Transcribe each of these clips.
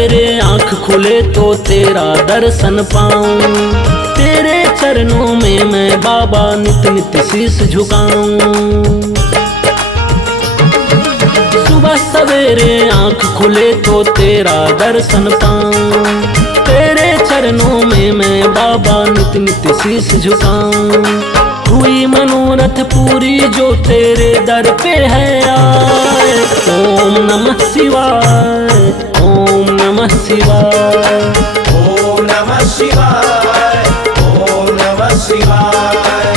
सवेरे आँख खुले तो तेरा दर्शन पाऊं, तेरे चरणों में मैं बाबा नित नित शीश झुकाऊं। सुबह सवेरे आँख खुले तो तेरा दर्शन पाऊं, तेरे चरणों में मैं बाबा नित नित शीश झुकाऊं। हुई मनोरथ पूरी जो तेरे दर पे है आए। ओम नमः शिवाय, ओम नमः शिवाय, ओम नमः शिवाय, ओम नमः शिवाय,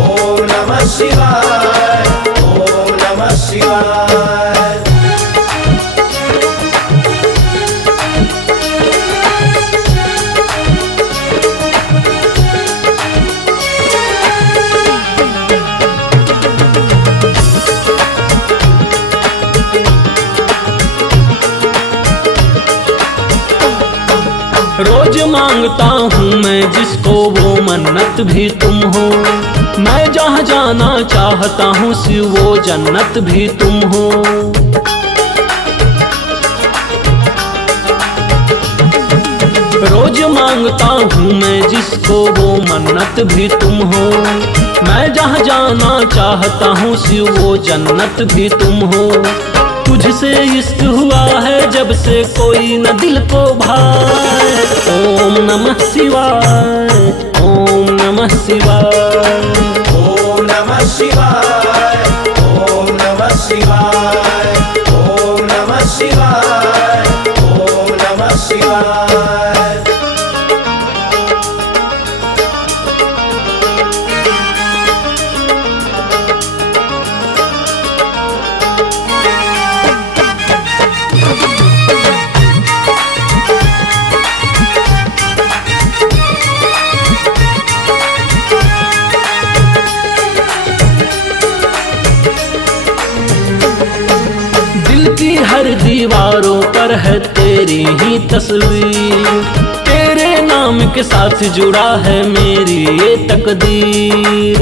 ओम नमः शिवाय, ओम नमः शिवाय। रोज मांगता हूँ मैं जिसको वो मन्नत भी तुम हो। मैं जहाँ जाना चाहता हूँ शिव वो जन्नत भी तुम हो। रोज मांगता हूँ मैं जिसको वो मन्नत भी तुम हो। मैं जहाँ जाना चाहता हूँ शिव वो जन्नत भी तुम हो। तुझसे इश्क हुआ है जब से कोई न दिल को भाए। ओम नमः शिवाय, ओम नमः शिवाय, ओम नमः शिवाय, ओम नमः शिवाय, ओम नमः शिवाय, ओम नमः शिवाय। की हर दीवारों पर है तेरी ही तस्वीर। तेरे नाम के साथ जुड़ा है मेरी ये तकदीर।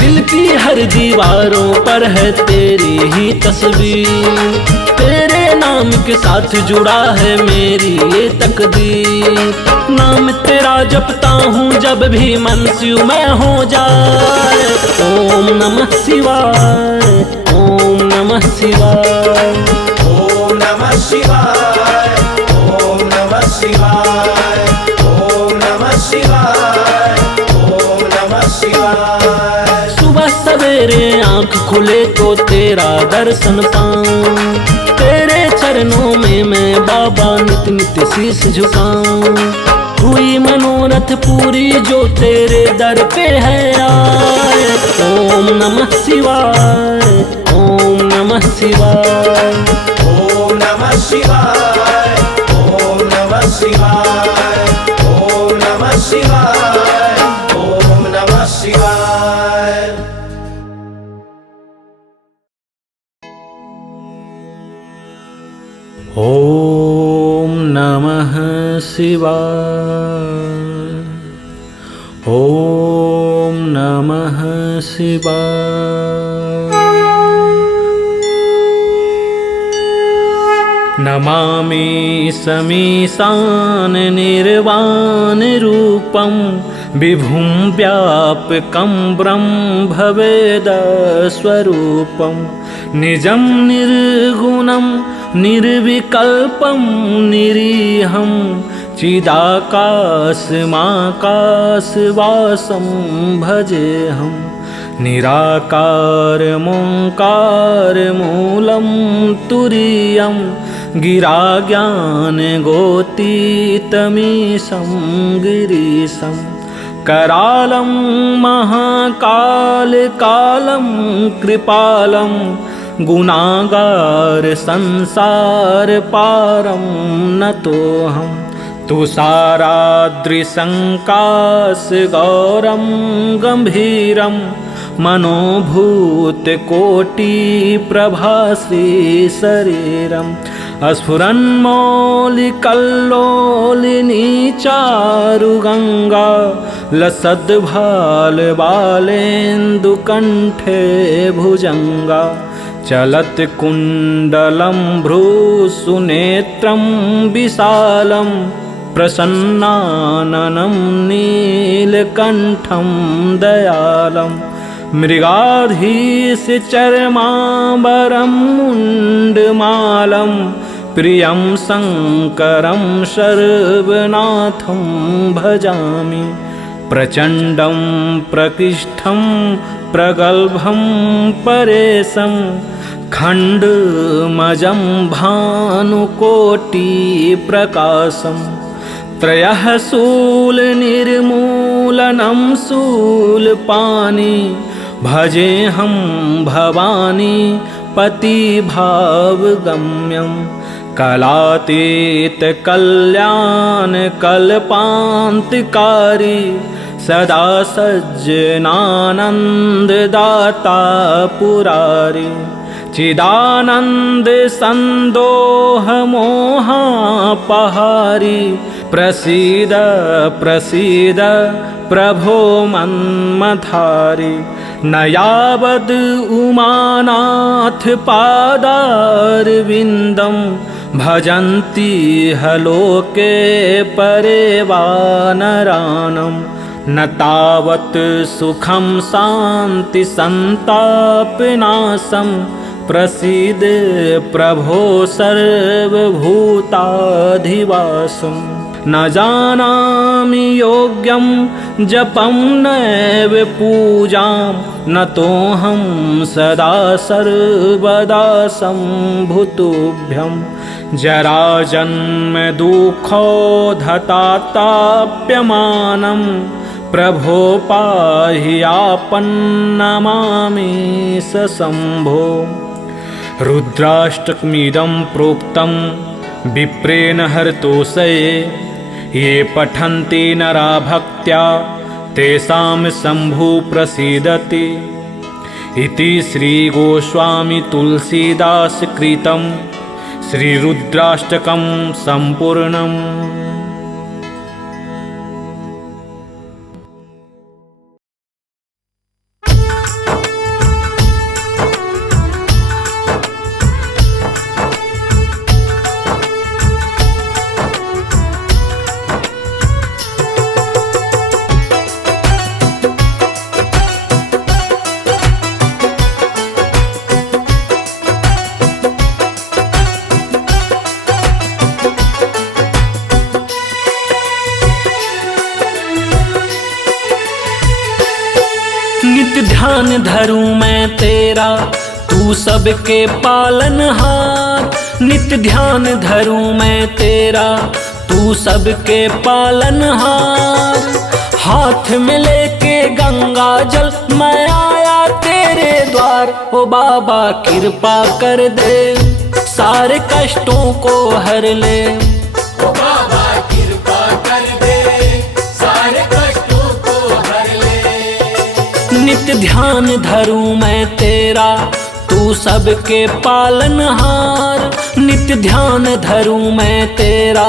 दिल की हर दीवारों पर है तेरी ही तस्वीर। तेरे नाम के साथ जुड़ा है मेरी ये तकदीर। नाम तेरा जपता हूँ जब भी मन शिव में हो जाए। ओम नमः शिवाय, ओम नमः शिवाय, ओम नमः शिवाय, ओम नमः शिवाय, ओम नमः शिवाय, ओम नमः शिवाय। सुबह सवेरे आँख खुले तो तेरा दर्शन पाऊं, तेरे चरणों में मैं बाबा नित नित शीश झुकाऊं। हुई मनोरथ पूरी जो तेरे दर पे है आए। ओम नमः शिवाय, ओम नमः शिवाय, ओम नमः शिवाय, ओम नमः शिवाय, ओम नमः शिवाय, ओम नमः शिवाय। ओम नमः शिवाय, ओम नमः शिवाय। नमामि समीशान निर्वाण रूपं विभुं व्यापकं ब्रह्म भवेद स्वरूपं। निजं निर्गुणं निर्विकल्पं निरीहं चिदाकाशमाकाशवासं भजेऽहं। निराकारमोङ्कारमूलं तुरीयं गिराज्ञानगोतीतमीशं गिरीशं। करालं महाकालकालं कृपालं गुणागार संसार पारं नतोऽहं। तुषाराद्रिसङ्काशगौरं गम्भीरं मनोभूतकोटिप्रभासी शरीरम्। स्फुरन्मौलिकल्लोलिनी चारुगङ्गा लसद्भालबालेन्दुकण्ठे भुजङ्गा। चलत कुण्डलं भ्रूसुनेत्रं विशालं प्रसन्नाननं नीलकण्ठं दयालं मृगाधीशचर्माम्बरं मुण्डमालं प्रियं शङ्करं सर्वनाथं भजामि प्रचण्डं प्रकृष्टं प्रगल्भं परेशं खण्डमजं भानुकोटिप्रकाशं त्रयः शूलनिर्मूलनं शूलपाणि भजेऽहं भवानी पतिभावगम्यं कलातीतकल्याणकल्पान्तकारी सदा सज्जनानन्ददाता पुरारी चिदानन्दसन्दोहमोहापहारी प्रसीद प्रसीद प्रभो मन्मथारी न यावद् उमानाथ पादारविन्दं भजन्ति हलोके परे वा नरानं न तावत् सुखं शान्ति सन्तापनाशं प्रसीद प्रभो सर्वभूताधिवासं न जानामि योग्यं जपं नैव पूजां न तोऽहं सदा सर्वदा सम्भुतुभ्यं जराजन्म दुःखोधताप्यमानं प्रभो पाहि आपन्नमामि सशम्भो रुद्राष्टकमिदं प्रोक्तं विप्रेण हरतोषये ये पठन्ति नरा भक्त्या तेषां शम्भु प्रसीदति इति श्रीगोस्वामी तुलसीदास कृतं श्रीरुद्राष्टकं सम्पूर्णम्। नित्य ध्यान धरूं मैं तेरा तू सबके पालनहार, नित्य ध्यान धरूं मैं तेरा तू सबके पालनहार। हाथ में लेके गंगा जल मैं आया तेरे द्वार, ओ बाबा कृपा कर दे सारे कष्टों को हर ले। ओ बाबा कृपा कर दे सारे कष्टों को हर ले। नित्य ध्यान धरूं मैं तेरा तू सबके पालनहार, नित्य ध्यान धरूं मैं तेरा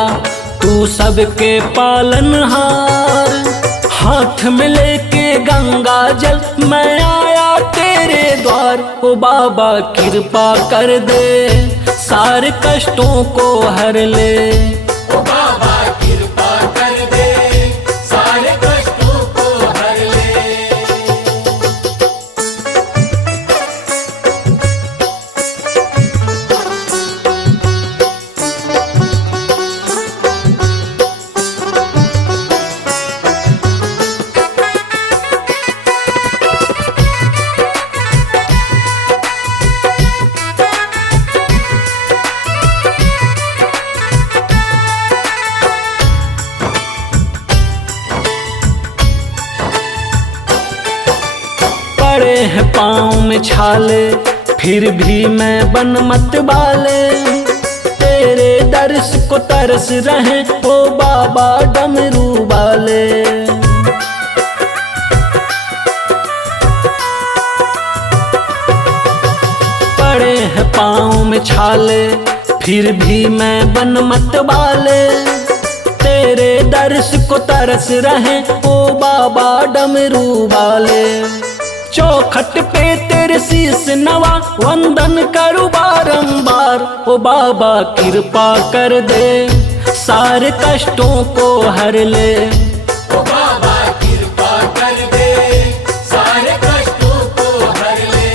तू सबके पालनहार। हाथ में लेके गंगा जल मैं आया तेरे द्वार, ओ बाबा कृपा कर दे सारे कष्टों को हर ले। ओ बाबा कृपा कर दे सारे कष्टों को हर ले। पड़े हैं पाँव में छाले फिर भी मैं बन मत बाले, तेरे दर्श को तरस रहे ओ बाबा डमरू वाले। पड़े हैं पाँव में छाले फिर भी मैं बन मत बाले, तेरे दर्श को तरस रहे ओ बाबा डमरू वाले। चौखट पे तेरे शीस नवा वंदन करूं बारंबार। ओ बाबा कृपा कर दे सारे कष्टों को हर ले। ओ बाबा कृपा कर दे सारे कष्टों को हर ले।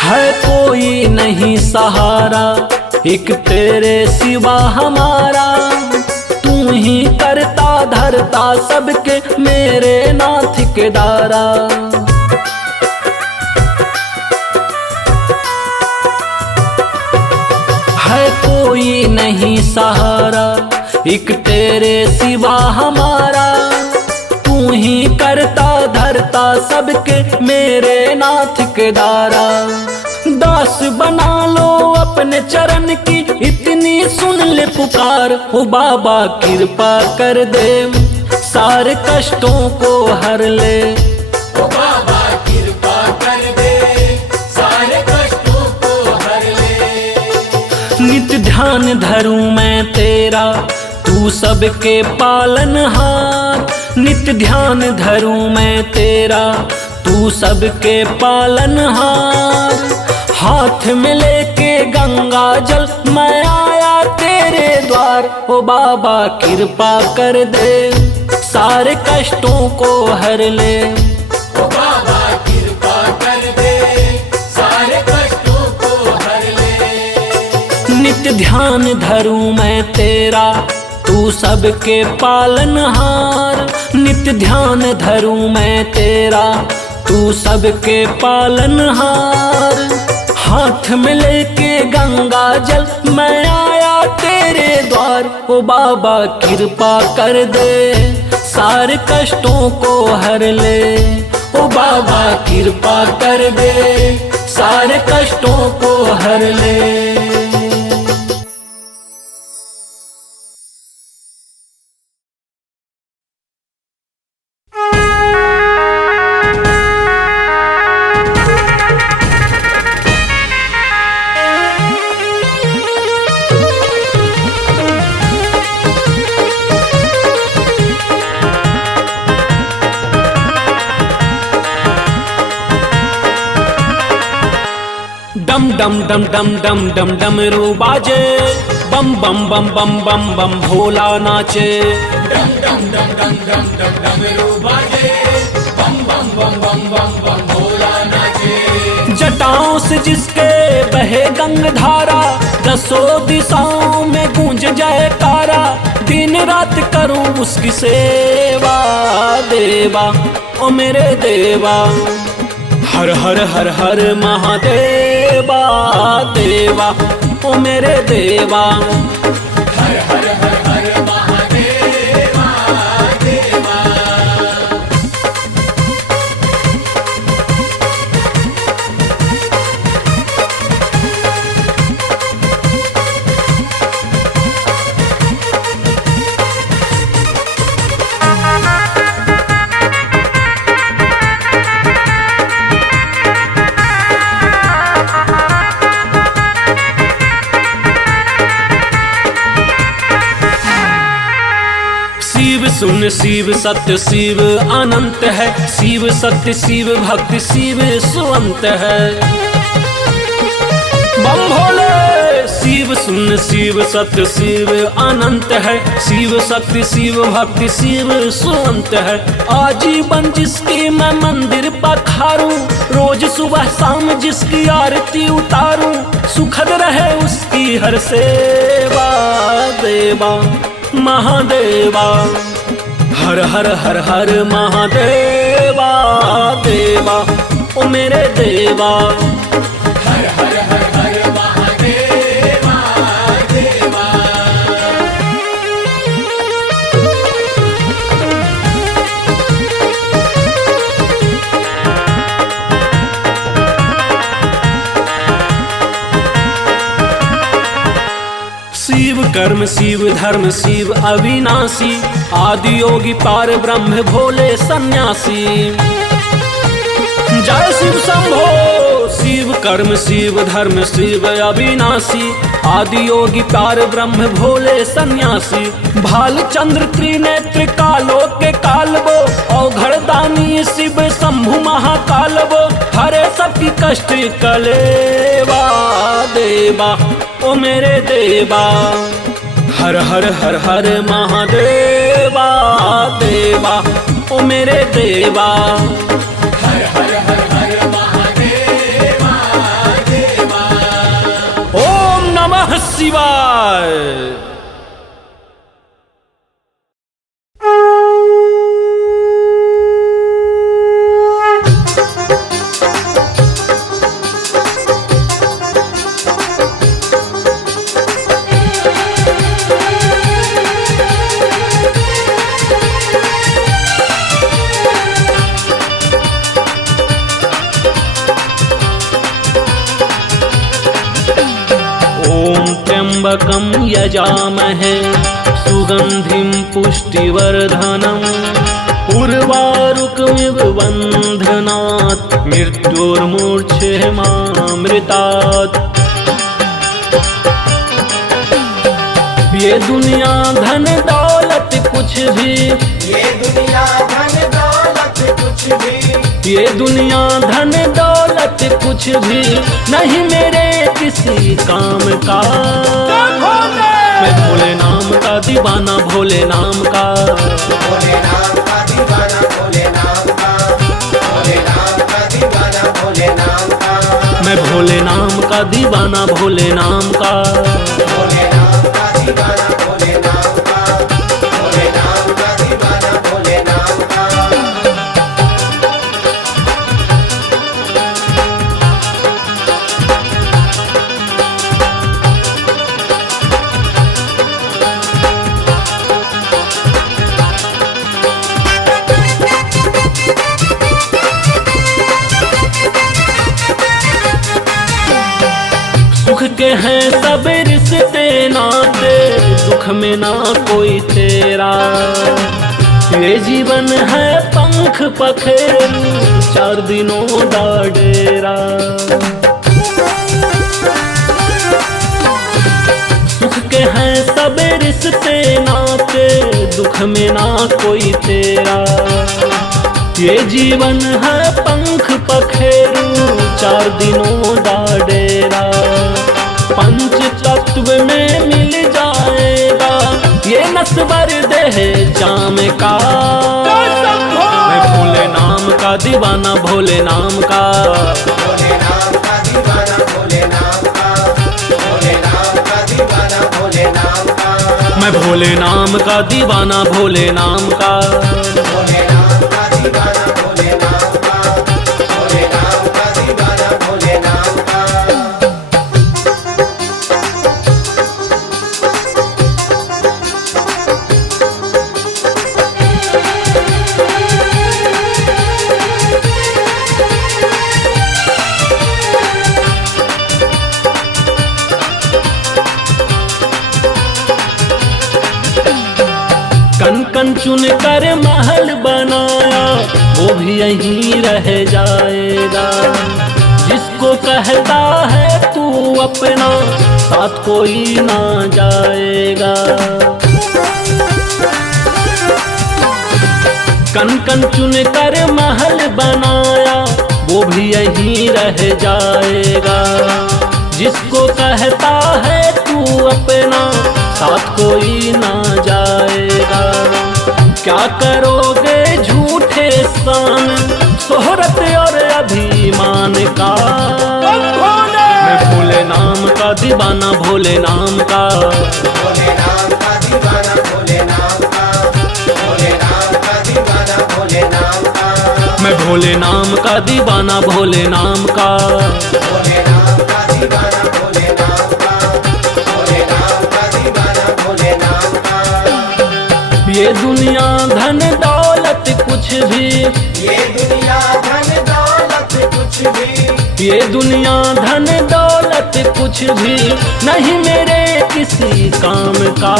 है कोई नहीं सहारा एक तेरे सिवा हमारा। तू ही करता धरता सबके मेरे नाथ के दारा। है कोई नहीं सहारा एक तेरे सिवा हमारा। तू ही करता धरता सबके मेरे नाथ के दारा। दास बना लो अपने चरण की इतनी सुन ले पुकार। ओ बाबा कृपा कर दे सारे कष्टों को हर ले। ओ बाबा कृपा कर दे सारे कष्टों को हर ले। नित्य ध्यान धरूं मैं तेरा तू सबके पालनहार। नित्य ध्यान धरूं मैं तेरा तू सबके पालनहार। हाथ में लेके गंगा जल मैं आया तेरे द्वार। ओ बाबा कृपा कर दे सारे कष्टों को हर ले। ओ बाबा कृपा कर दे सारे कष्टों को हर ले। नित्य ध्यान धरूं मैं तेरा तू सबके पालनहार। नित्य ध्यान धरूं मैं तेरा तू सबके पालनहार। हाथ में लेके गंगा जल मैं आया तेरे द्वार। ओ बाबा कृपा कर दे सारे कष्टों को हर ले। ओ बाबा कृपा कर दे सारे कष्टों को हर ले। डम डम डम डम डम डम डमरू बाजे बम बम बम बम बम बम भोला नाचे। डम डम डम डम डम डम डमरू बाजे बम बम बम बम बम बम भोला नाचे। जटाओं से जिसके बहे गंग धारा दसों दिशाओं में गूंज जयकारा। दिन रात करूं उसकी सेवा देवा ओ मेरे देवा। हर हर हर हर महादेवा देवा ओ मेरे देवा। हर हर हर हर महादेवा देवा। सुन शिव सत्य शिव अनंत है। शिव सत्य शिव भक्ति शिव सुअंत है। बम भोले शिव सुन शिव सत्य शिव अनंत है। शिव सत्य शिव भक्ति शिव सुअंत है। आजीवन जिसकी मैं मंदिर पखारूं रोज सुबह शाम जिसकी आरती उतारूं। सुखद रहे उसकी हर सेवा देवा महादेवा। हर हर हर हर महादेवा देवा ओ मेरे देवा। हर हर हर हर महादेवा देवा। शिव कर्म शिव धर्म शिव अविनाशी, आदि योगी पार ब्रह्म भोले सन्यासी। जय शिव शंभो। शिव कर्म शिव धर्म शिव अविनाशी, आदि योगी पार ब्रह्म भोले सन्यासी। भाल चंद्र त्रिनेत्र कालो के कालबो, औघड़ दानी शिव शंभु महाकालबो। हरे सबकी कष्ट कलेवा देवा ओ मेरे देवा। हर हर हर हर महादेवा देवा ओ मेरे देवा। हर हर हर हर महादेवा देवा। ओम नमः शिवाय। त्र्यंबकं यजामहे सुगंधिं पुष्टिवर्धनम्, उर्वारुकमिव बन्धनात् मृत्युर्मूर्च्छिमामृतात्। ये दुनिया धन दौलत कुछ भी, ये दुनिया धन दौलत कुछ भी, ये दुनिया धन दौलत कुछ भी नहीं मेरे किसी काम का। मैं भोले नाम का दीवाना भोले नाम का। भोले नाम का दीवाना भोले नाम का, भोले नाम का दीवाना भोले नाम का। मैं भोले नाम का दीवाना भोले नाम का। भोले नाम का दीवाना भोले नाम का, भोले नाम का दीवाना भोले नाम का। सुख के हैं सब रिश्ते नाते, दुख में ना कोई तेरा। ये जीवन है पंख पखेरू, 4 दिनों दा डेरा। सुख के हैं सब रिश्ते नाते, दुख में ना कोई तेरा। ये जीवन है पंख पखेरू, 4 दिनों दा डेरा। पंच तत्व में मिल जाएगा ये नस्वर देह जाम का। मैं भोले नाम का दीवाना भोले नाम का। भोले नाम का दीवाना भोले नाम का, भोले नाम का दीवाना भोले नाम का। मैं भोले नाम का दीवाना भोले नाम का। भोले नाम का दीवाना भोले नाम का, भोले नाम का दीवाना भोले नाम का। कन कन चुन कर महल बनाया, वो भी यहीं रह जाएगा। जिसको कहता है तू अपना, साथ कोई ना जाएगा। कन कन चुन कर महल बनाया, वो भी यहीं रह जाएगा। जिसको कहता है तू अपना, साथ कोई ना जाएगा। क्या करोगे झूठे शान, शोहरत और अभिमान का। मैं भोले नाम का दीवाना भोले नाम का। भोले नाम का दीवाना भोले नाम का, भोले नाम का दीवाना भोले नाम का। मैं भोले नाम का दीवाना भोले नाम का। भोले नाम का दीवाना भोले नाम का, भोले नाम का दीवाना भोले नाम का। ये दुनिया धन दौलत कुछ भी, ये दुनिया धन दौलत कुछ भी, ये दुनिया धन दौलत जगत कुछ भी नहीं मेरे किसी काम का।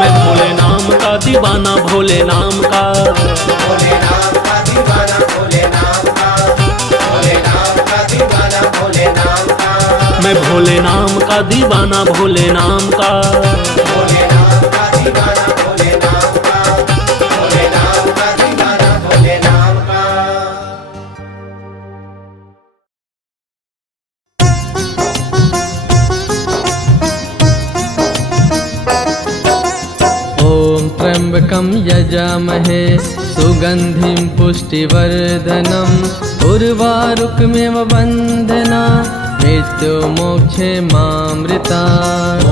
मैं भोले नाम का दीवाना, भोले नाम का। भोले नाम का दीवाना, भोले नाम का। भोले नाम का दीवाना, भोले नाम का। मैं भोले नाम का दीवाना, भोले नाम का। भोले नाम का दीवाना, भोले नाम का। भोले नाम का दीवाना, भोले नाम का। ॐ त्र्यम्बकं यजामहे सुगन्धिं पुष्टिवर्धनम् उर्वारुकमिव बन्धना मृत्युमोक्षे मामृता।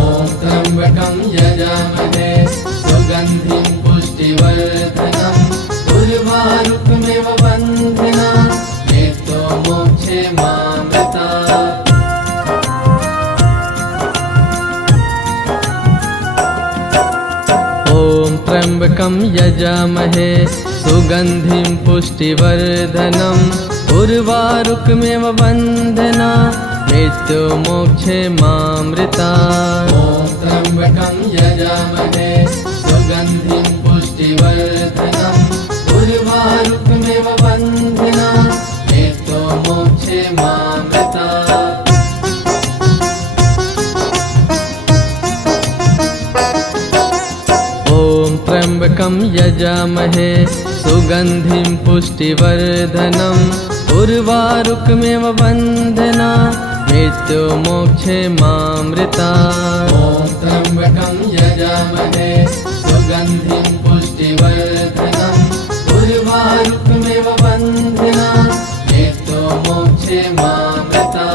ॐ त्र्यम्बकं यजामहे सुगन्धिं पुष्टिवर्धनम् उर्वारुकमिव बन्धना मृत्युमोक्षे मामृता। ॐ त्र्यम्बकं यजामहे सुगन्धिं पुष्टिवर्धनम् उर्वारुकमिव बन्धना मृत्युमोक्षे मामृता। ॐ त्र्यम्बकं यजामहे सुगन्धिं पुष्टिवर्धनम् उर्वारुकमिव बन्धना मृत्युमोक्षे मामृता। ॐ त्र्यम्बकं यजामहे सुगन्धिं पुष्टिवर्धनम् उर्वारुकमिव बन्धना मृत्युमोक्षे मामृता। ॐ त्र्यम्बकं यजामहे सुगन्धिं पुष्टिवर्धनम् उर्वारुकमिव बन्धना मृत्युमोक्षे मामृता।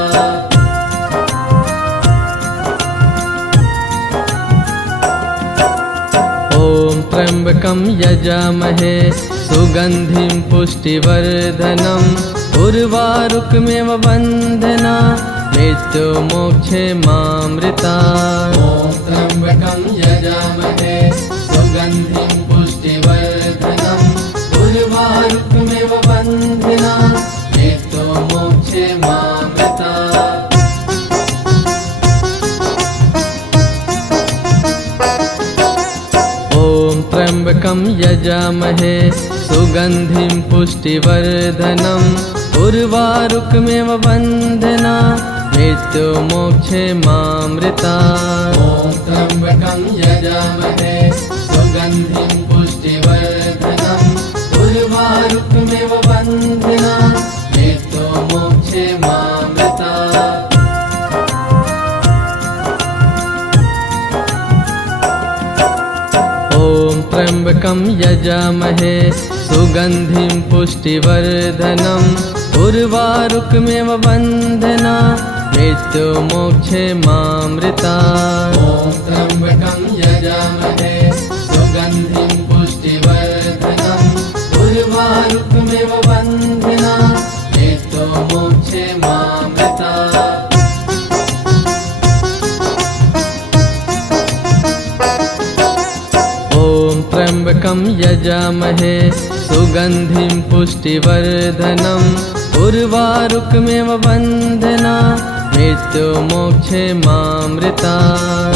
ॐ त्र्यम्बकं यजामहे सुगन्धिं पुष्टिवर्धनम् उर्वारुकमिव बन्धना मृत्युमोक्षे मामृता। ॐ त्र्यम्बकं यजामहे सुगन्धिं पुष्टिवर्धनम् उर्वारुकमिव बन्धना मृत्युमोक्षे मामृता। ॐ त्र्यम्बकं यजामहे सुगन्धिं पुष्टिवर्धनम् उर्वारुकमिव बन्धना मृत्युमोक्षे मामृता। ॐ त्र्यम्बकं यजामहे सुगन्धिं पुष्टिवर्धनम् उर्वारुकमिव बन्धना मृत्युमोक्षे मामृता। ॐ त्र्यम्बकं यजामहे सुगन्धिं पुष्टिवर्धनम् उर्वारुकमिव बन्धना मृत्युमोक्षे मामृता। ॐ त्र्यम्बकं यजामहे सुगन्धिं पुष्टिवर्धनम् उर्वारुकमिव बन्धना मृत्युमोक्षे मामृता। ॐ त्र्यम्बकं यजामहे सुगन्धिं पुष्टिवर्धनम् उर्वारुकमिव बन्धना मृत्युमोक्षे मामृता।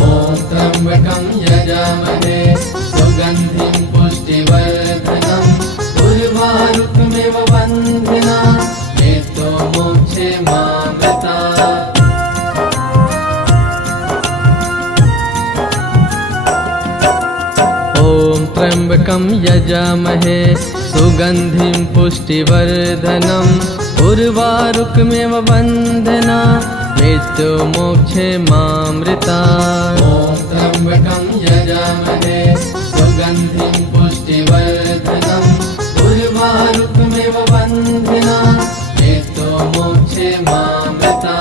ॐ त्र्यम्बकं यजामहे सुगन्धिं पुष्टिवर्धनम् उर्वारुकमिव बन्धना मृत्युमोक्षे मामृता। ॐ त्र्यम्बकं यजामहे सुगन्धिं पुष्टिवर्धनम् उर्वारुकमिव बन्धना मृत्युमोक्षे मामृता। ॐ त्र्यम्बकं यजामहे सुगन्धिं पुष्टिवर्धनम् उर्वारुकमिव बन्धना मृत्युमोक्षे मामृता।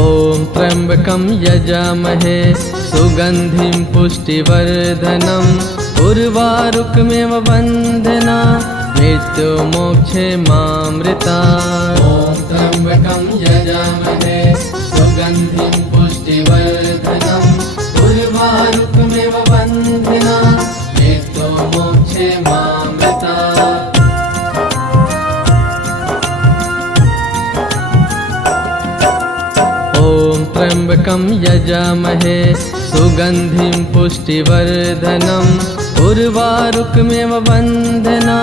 ॐ त्र्यम्बकं यजामहे सुगन्धिं पुष्टिवर्धनम् उर्वारुकमिव बन्धना मृत्युमोक्षे मामृता। ॐ त्र्यम्बकं यजामहे सुगन्धिं पुष्टिवर्धनम् उर्वारुकमिव बन्धना मृत्युमोक्षे मामृता। त्र्यम्बकं यजामहे सुगन्धिं पुष्टिवर्धनम् उर्वारुकमेव वन्दना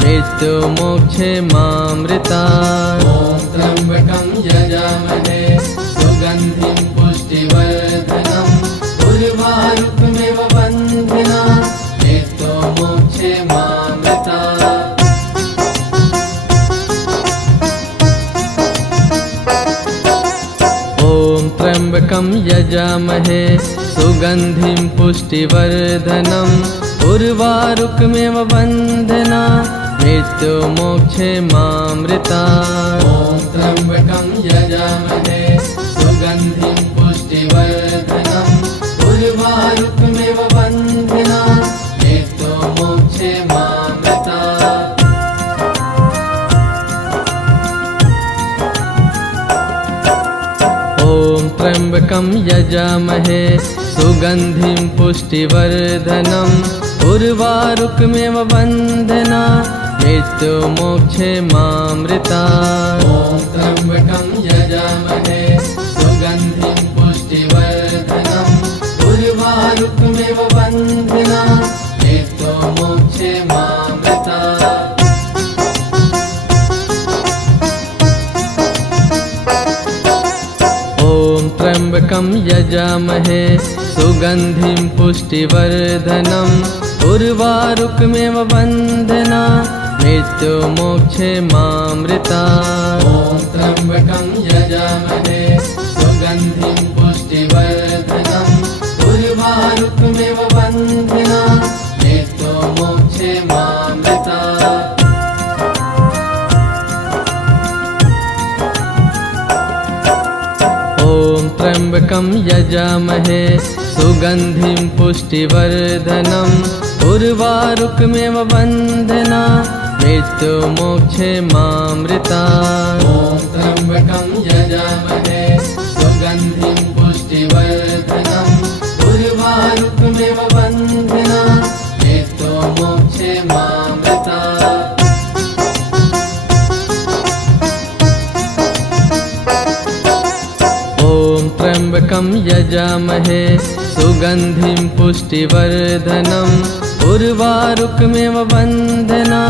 मृत्युमोक्षे मामृतात्। ॐ त्र्यम्बकं यजामहे सुगन्धिं पुष्टिवर्धनम् उर्वारुकमेव वन्दना मृत्युमोक्षे मामृतात्। ॐ त्र्यम्बकं यजामहे सुगन्धिं पुष्टिवर्धनम् उर्वारुकमेव वन्दना मृत्युमोक्षे मामृतात्। ॐ त्र्यम्बकं यजामहे सुगन्धिं पुष्टिवर्धनम् उर्वारुकमेव वन्दना मृत्युमोक्षे मामृतात्। ॐ त्र्यम्बकं यजामहे सुगन्धिं पुष्टिवर्धनम् उर्वारुकमेव वन्दना मृत्युमोक्षे मामृतात्। ॐ त्र्यम्बकं यजामहे सुगन्धिं पुष्टिवर्धनम् उर्वारुकमेव वन्दना मृत्युमोक्षे मामृतात्। ॐ त्र्यम्बकं यजामहे सुगन्धिं पुष्टिवर्धनम् उर्वारुकमेव वन्दना मृत्युमोक्षे मामृतात्। ॐ त्र्यम्बकं यजामहे सुगन्धिं पुष्टिवर्धनम् उर्वारुकमेव वन्दना मृत्युमोक्षे मामृतात्। ॐ त्र्यम्बकं यजामहे सुगन्धिं पुष्टिवर्धनम् उर्वारुकमेव वन्दना मृत्युमोक्षे मामृतात्। ॐ त्र्यम्बकं यजामहे सुगन्धिं पुष्टिवर्धनम् उर्वारुकमेव वन्दना मृत्युमोक्षे मामृतात्। ॐ त्र्यम्बकं यजामहे सुगन्धिं पुष्टिवर्धनम् उर्वारुकमेव वन्दना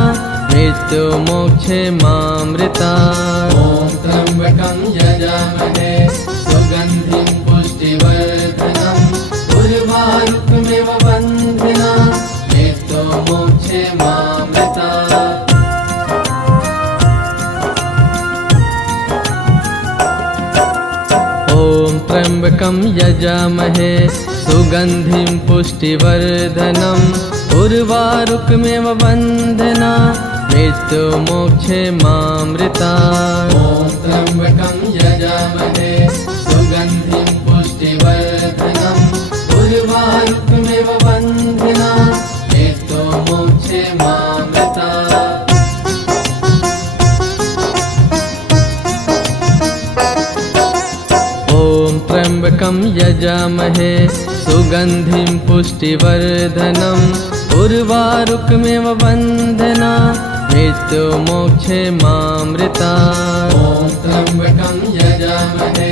मृत्युमोक्षे मामृतात्। ॐ त्र्यम्बकं यजामहे सुगन्धिं पुष्टिवर्धनम् उर्वारुकमेव वन्दना मृत्युमोक्षे मामृतात्। ॐ त्र्यम्बकं यजामहे सुगन्धिं पुष्टिवर्धनम् उर्वारुकमेव वन्दना मृत्युमोक्षे मामृतात्। ॐ त्र्यम्बकं यजामहे सुगन्धिं पुष्टिवर्धनम् उर्वारुकमेव वन्दना मृत्युमोक्षे मामृतात्। ॐ त्र्यम्बकं यजामहे सुगन्धिं पुष्टिवर्धनम् उर्वारुकमेव वन्दना मृत्युमोक्षे मामृतात्। ॐ त्र्यम्बकं यजामहे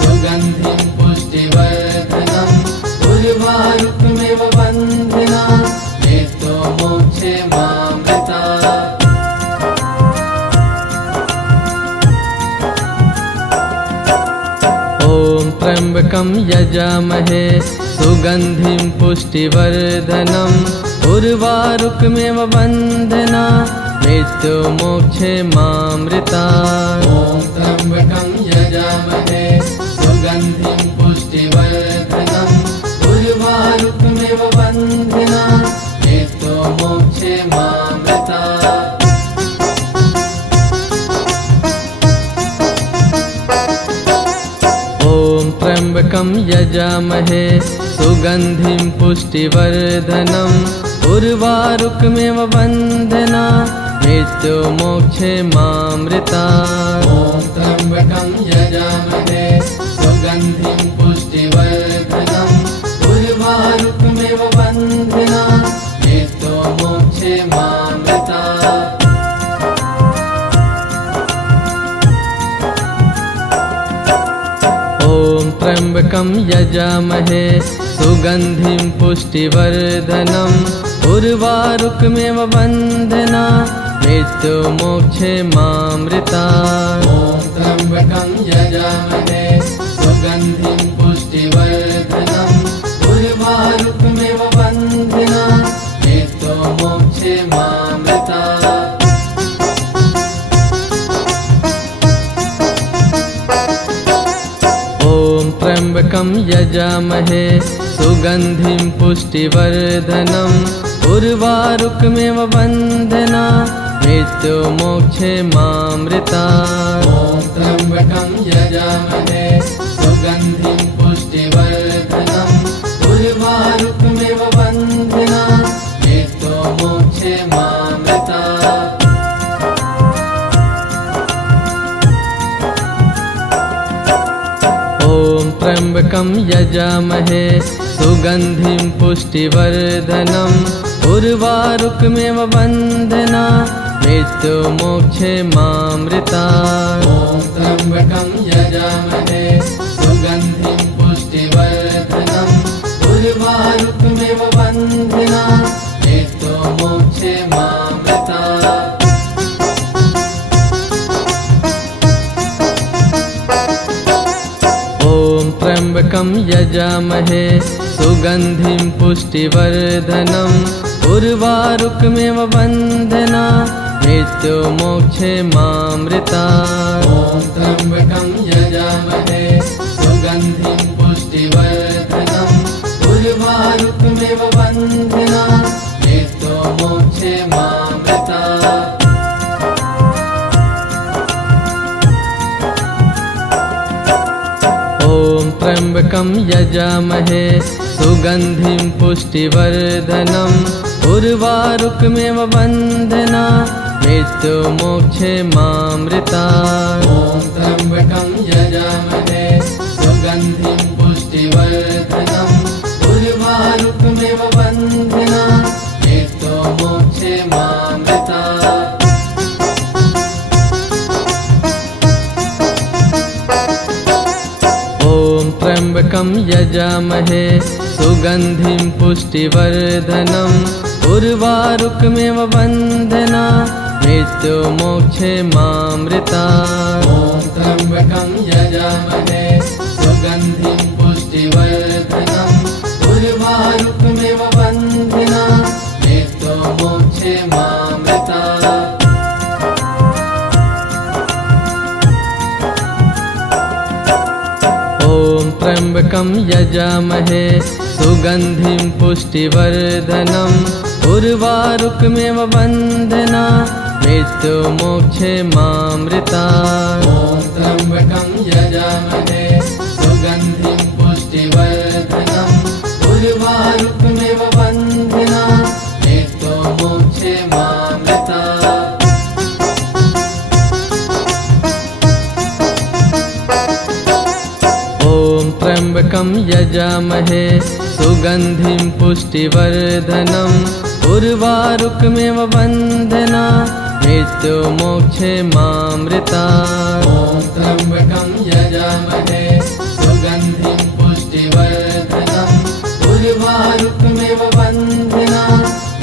सुगन्धिं पुष्टिवर्धनम् उर्वारुकमेव वन्दना मृत्युमोक्षे मामृतात्। ॐ त्र्यम्बकं यजामहे सुगन्धिं पुष्टिवर्धनम् उर्वारुकमेव वन्दना मृत्युमोक्षे मामृतात्। ॐ त्र्यम्बकं यजामहे सुगन्धिं पुष्टिवर्धनम् उर्वारुकमेव वन्दना मृत्युमोक्षे मामृतात्। ॐ त्र्यम्बकं यजामहे सुगन्धिं पुष्टिवर्धनम् उर्वारुकमेव वन्दना मृत्युमोक्षे मामृतात्। ॐ त्र्यम्बकं यजामहे सुगन्धिं पुष्टिवर्धनम् उर्वारुकमेव वन्दना मृत्युमोक्षे मामृतात्। ॐ त्र्यम्बकं यजामहे सुगन्धिं पुष्टिवर्धनम् उर्वारुकमेव बन्धना मृत्युमोक्षे मामृतात्। ॐ त्र्यम्बकं यजामहे सुगन्धिं पुष्टिवर्धनम् उर्वारुकमेव बन्धना मृत्युमोक्षे मामृतात्। ॐ त्र्यम्बकं यजामहे सुगन्धिं पुष्टिवर्धनम् उर्वारुकमेव बन्धना मृत्युमोक्षे मामृतात्। ॐ त्र्यम्बकं यजामहे सुगन्धिं पुष्टिवर्धनम् उर्वारुकमेव बन्धना मृत्युमोक्षे मामृतात्। ॐ त्र्यम्बकं यजामहे सुगन्धिं पुष्टिवर्धनम् उर्वारुकमेव बन्धना मृत्युमोक्षे मामृतात्। ॐ त्र्यम्बकं यजामहे सुगन्धिं पुष्टिवर्धनम् उर्वारुकमेव बन्धना मृत्युमोक्षे मामृतात्। ॐ त्र्यम्बकं यजामहे सुगन्धिं पुष्टिवर्धनम् उर्वारुकमेव बन्धना मृत्युमोक्षे मामृतात्। ॐ त्र्यम्बकं यजामहे सुगन्धिं पुष्टिवर्धनम् उर्वारुकमेव बन्धना मृत्युमोक्षे मामृतात्। ॐ त्र्यम्बकं यजामहे सुगन्धिं पुष्टिवर्धनम् उर्वारुकमेव बन्धना मृत्युमोक्षे मामृतात्। ॐ त्र्यम्बकं यजामहे सुगन्धिं पुष्टिवर्धनम् उर्वारुकमेव बन्धना मृत्युमोक्षे मामृतात्। ॐ त्र्यम्बकं यजामहे सुगन्धिं पुष्टिवर्धनम् उर्वारुकमेव बन्धना मृत्युमोक्षे मामृतात्। ॐ त्र्यम्बकं यजामहे सुगन्धिं पुष्टिवर्धनम् उर्वारुकमेव बन्धना मृत्युमोक्षे मामृतात्। ॐ त्र्यम्बकं यजामहे सुगन्धिं पुष्टिवर्धनम् उर्वारुकमेव बन्धना मृत्युमोक्षे मामृतात्। ॐ त्र्यम्बकं यजामहे सुगन्धिं पुष्टिवर्धनम् उर्वारुकमेव बन्धना मृत्युमोक्षे मामृतात्। ॐ त्र्यम्बकं यजामहे सुगन्धिं पुष्टिवर्धनम् उर्वारुकमेव बन्धना मृत्युमोक्षे मामृतात्। ॐ त्र्यम्बकं यजामहे सुगन्धिं पुष्टिवर्धनम् उर्वारुकमेव बन्धना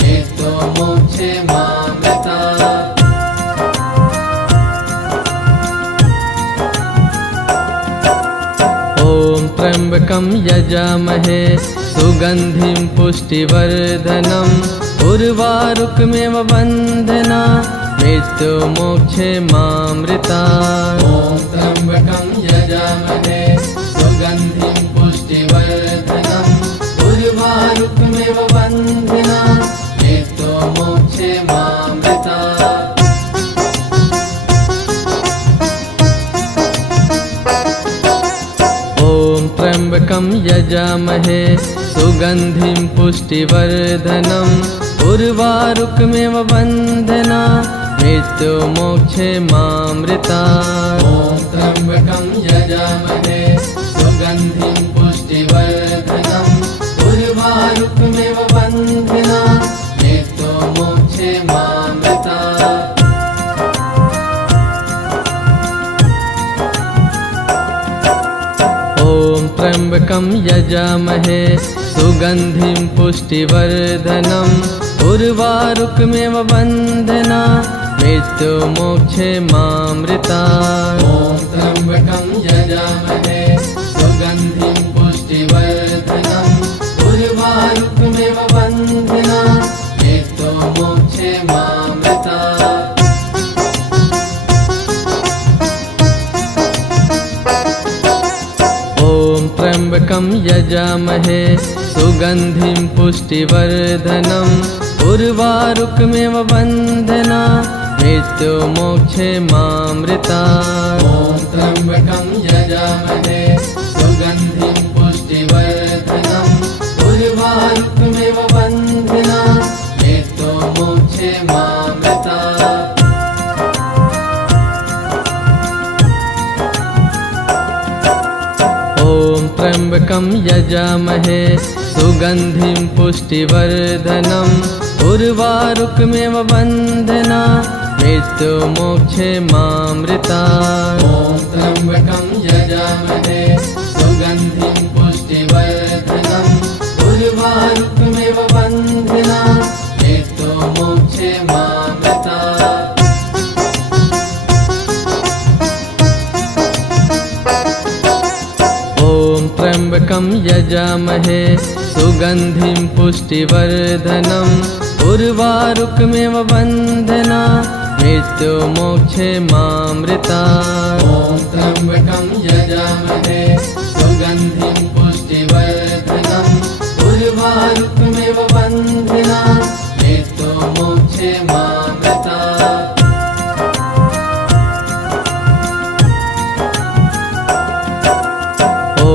मृत्युमोक्षे मामृतात्। ॐ त्र्यम्बकं यजामहे सुगन्धिं पुष्टिवर्धनम् उर्वारुकमेव बन्धना मृत्युमोक्षे मामृतात्। ॐ त्र्यम्बकं यजामहे सुगन्धिं पुष्टिवर्धनम् उर्वारुकमेव बन्धना मृत्युमोक्षे मामृतात्। ॐ त्र्यम्बकं यजामहे सुगन्धिं पुष्टिवर्धनम् उर्वारुकमेव बन्धना मृत्युमोक्षे मामृतात्। ॐ त्र्यम्बकं यजामहे सुगन्धिं पुष्टिवर्धनम् उर्वारुकमेव बन्धना मृत्युमोक्षे मामृतात्। ॐ त्र्यम्बकं यजामहे सुगन्धिं पुष्टिवर्धनम् उर्वारुकमेव बन्धना मृत्युमोक्षे मामृतात्। ॐ त्र्यम्बकं यजामहे सुगन्धिं पुष्टिवर्धनम् उर्वारुकमेव बन्धना मृत्युमोक्षे मामृतात्। ॐ त्र्यम्बकं यजामहे सुगन्धिं पुष्टिवर्धनम् उर्वारुकमेव बन्धना मृत्युमोक्षे मामृतात्। ॐ त्र्यम्बकं यजामहे सुगन्धिं पुष्टिवर्धनम् उर्वारुकमेव बन्धना मृत्युमोक्षे मामृतात्। ॐ त्र्यम्बकं यजामहे सुगन्धिं पुष्टिवर्धनम् उर्वारुकमेव बन्धना मृत्युमोक्षे मामृतात्। ॐ त्र्यम्बकं यजामहे सुगन्धिं पुष्टिवर्धनम् उर्वारुकमेव बन्धना मृत्युमोक्षे मामृतात्। ॐ त्र्यम्बकं यजामहे सुगन्धिं पुष्टिवर्धनम् उर्वारुकमेव बन्धना मृत्युमोक्षे मामृतात्। ॐ त्र्यम्बकं यजामहे सुगन्धिं पुष्टिवर्धनम् उर्वारुकमेव बन्धना मृत्युमोक्षे मामृतात्।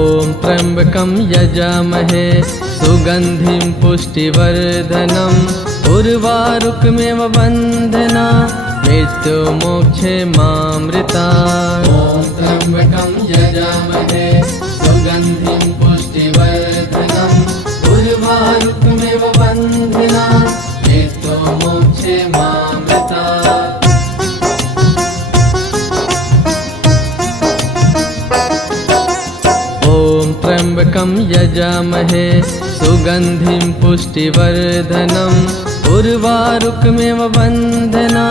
ॐ त्र्यम्बकं यजामहे सुगन्धिं पुष्टिवर्धनम् उर्वारुकमेव बन्धना मृत्युमोक्षे मामृतात्। ॐ त्र्यम्बकं यजामहे सुगन्धिं पुष्टिवर्धनम् उर्वारुकमेव बन्धना मृत्युमोक्षे मामृतात्। ॐ त्र्यम्बकं यजामहे सुगन्धिं पुष्टिवर्धनम् उर्वारुकमेव बन्धना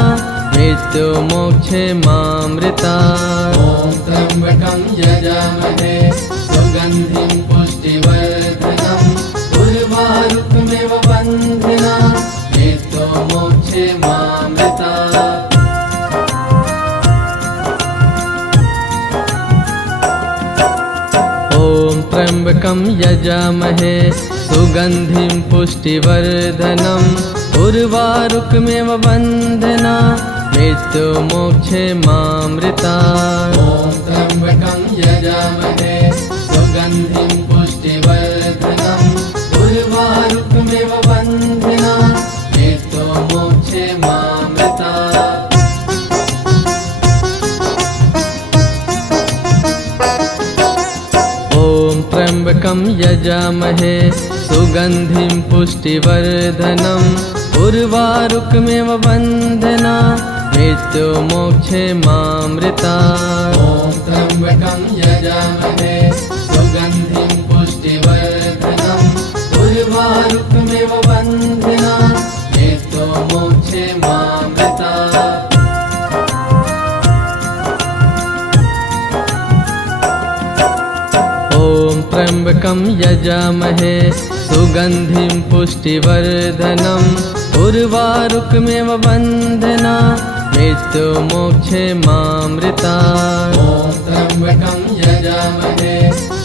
मृत्युमोक्षे मामृतात्। ॐ त्र्यम्बकं यजामहे सुगन्धिं पुष्टिवर्धनम् उर्वारुकमेव बन्धना मृत्युमोक्षे मामृतात्। ॐ त्र्यम्बकं यजामहे सुगन्धिं पुष्टिवर्धनम् उर्वारुकमेव बन्धना मृत्युमोक्षे मामृतात्। ॐ त्र्यम्बकं यजामहे सुगन्धिं पुष्टिवर्धनम् उर्वारुकमेव बन्धना मृत्युमोक्षे मामृतात्। ॐ त्र्यम्बकं यजामहे सुगन्धिं पुष्टिवर्धनम् उर्वारुकमेव बन्धना मृत्युमोक्षे मामृतात्। ॐ त्र्यम्बकं यजामहे सुगन्धिं पुष्टिवर्धनम् उर्वारुकमेव बन्धना मृत्युमोक्षे मामृतात्। ॐ त्र्यम्बकं यजामहे सुगन्धिं पुष्टिवर्धनम् उर्वारुकमेव बन्धना मृत्युमोक्षे मामृतात्। ॐ त्र्यम्बकं यजामहे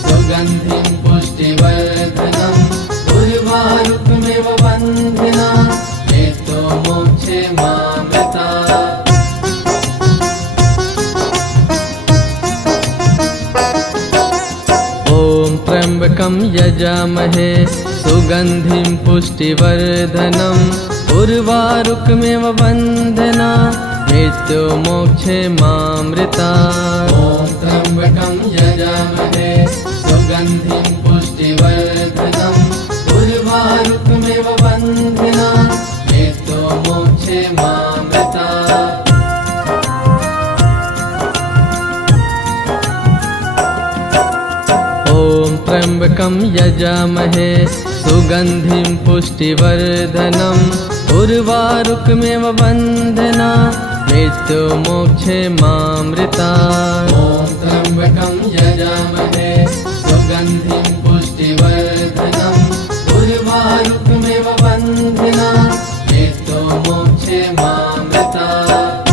सुगन्धिं पुष्टिवर्धनम् उर्वारुकमेव बन्धना मृत्युमोक्षे मामृतात्। ॐ त्र्यम्बकं यजामहे सुगन्धिं पुष्टिवर्धनम् उर्वारुकमेव बन्धना मृत्युमोक्षे मामृतात्। ॐ त्र्यम्बकं यजामहे सुगन्धिं पुष्टिवर्धनम् उर्वारुकमेव बन्धना मृत्युमोक्षे मामृतात्। ॐ त्र्यम्बकं यजामहे सुगन्धिं पुष्टिवर्धनम् उर्वारुकमेव वन्दना मृत्युमोक्षे मामृतात्। ॐ त्र्यम्बकं यजामहे सुगन्धिं पुष्टिवर्धनम् उर्वारुकमेव वन्दना मृत्युमोक्षे मामृतात्।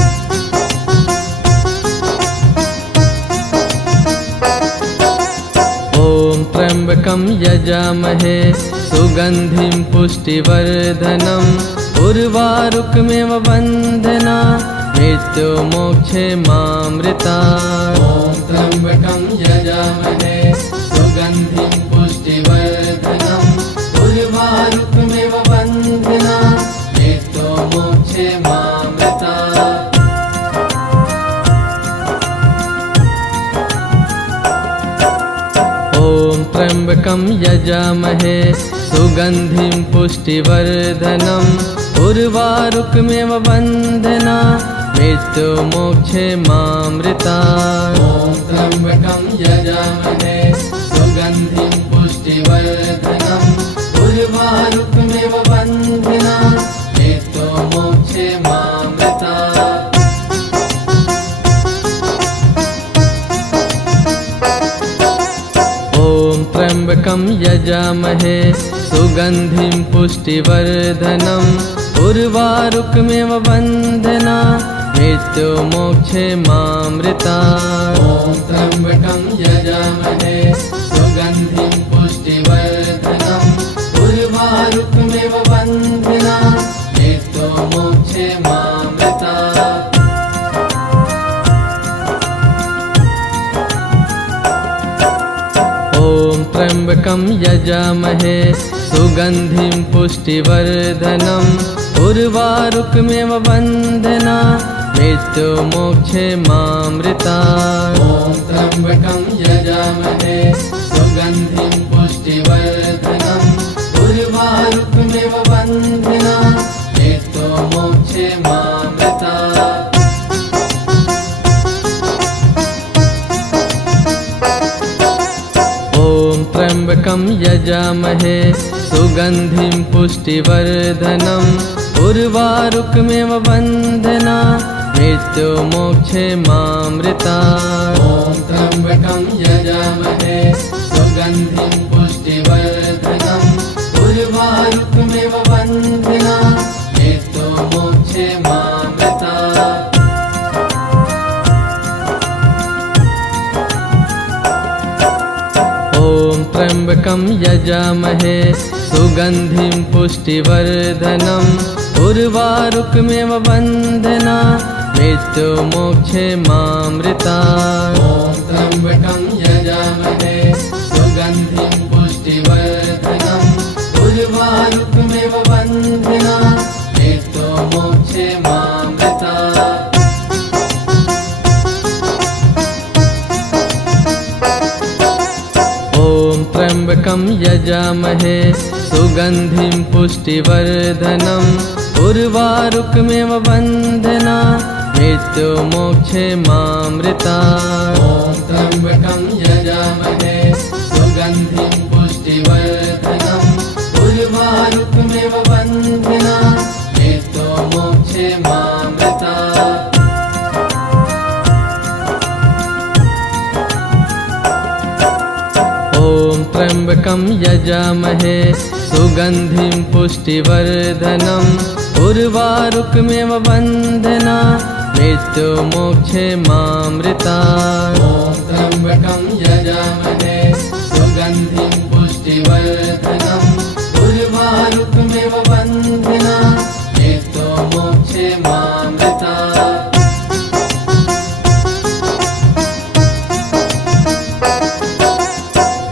ॐ त्र्यम्बकं यजामहे सुगन्धिं पुष्टिवर्धनम् उर्वारुकमेव वन्दना मृत्युमोक्षे मामृतात्। ॐ त्र्यम्बकं यजामहे सुगन्धिं पुष्टिवर्धनम् उर्वारुकमेव वन्दना मृत्युमोक्षे मामृतात्। ॐ त्र्यम्बकं यजामहे सुगन्धिं पुष्टिवर्धनम् उर्वारुकमेव वन्दना मृत्युमोक्षे मामृतात्। ॐ त्र्यम्बकं यजामहे सुगन्धिं पुष्टिवर्धनम् उर्वारुकमेव वन्दना मृत्युमोक्षे मामृतात्। ॐ त्र्यम्बकं यजामहे सुगन्धिं पुष्टिवर्धनम् उर्वारुकमेव वन्दना मृत्युमोक्षे मामृतात्। ॐ त्र्यम्बकं यजामहे सुगन्धिं पुष्टिवर्धनम् उर्वारुकमेव वन्दना मृत्युमोक्षे मामृतात्। ॐ त्र्यम्बकं यजामहे सुगन्धिं पुष्टिवर्धनम् उर्वारुकमेव वन्दना मृत्युमोक्षे मामृतात्। ॐ त्र्यम्बकं यजामहे सुगन्धिं पुष्टिवर्धनम् उर्वारुकमेव वन्दना मृत्युमोक्षे मामृतात्। ॐ त्र्यम्बकं यजामहे सुगन्धिं पुष्टिवर्धनम् उर्वारुकमेव वन्दना मृत्युमोक्षे मामृतात्। ॐ त्र्यम्बकं यजामहे सुगन्धिं पुष्टिवर्धनम् उर्वारुकमेव वन्दना मृत्युमोक्षे मामृतात्। ॐ त्र्यम्बकं यजामहे सुगन्धिं पुष्टिवर्धनम् उर्वारुकमेव वन्दना मृत्युमोक्षे मामृतात्। ॐ त्र्यम्बकं यजामहे सुगन्धिं पुष्टिवर्धनम् उर्वारुकमेव वन्दना मृत्युमोक्षे मामृतात्। ॐ त्र्यम्बकं यजामहे सुगन्धिं पुष्टिवर्धनम् उर्वारुकमेव वन्दना मृत्युमोक्षे मामृतात्। ॐ त्र्यम्बकं यजामहे सुगन्धिं पुष्टिवर्धनम् उर्वारुकमेव वन्दना मृत्युमोक्षे मामृतात्। ॐ त्र्यम्बकं यजामहे सुगन्धिं पुष्टिवर्धनम् उर्वारुकमेव वन्दना मृत्युमोक्षे मामृतात्। ॐ त्र्यम्बकं यजामहे सुगन्धिं पुष्टिवर्धनम् उर्वारुकमेव वन्दना मृत्युमोक्षे मामृतात्।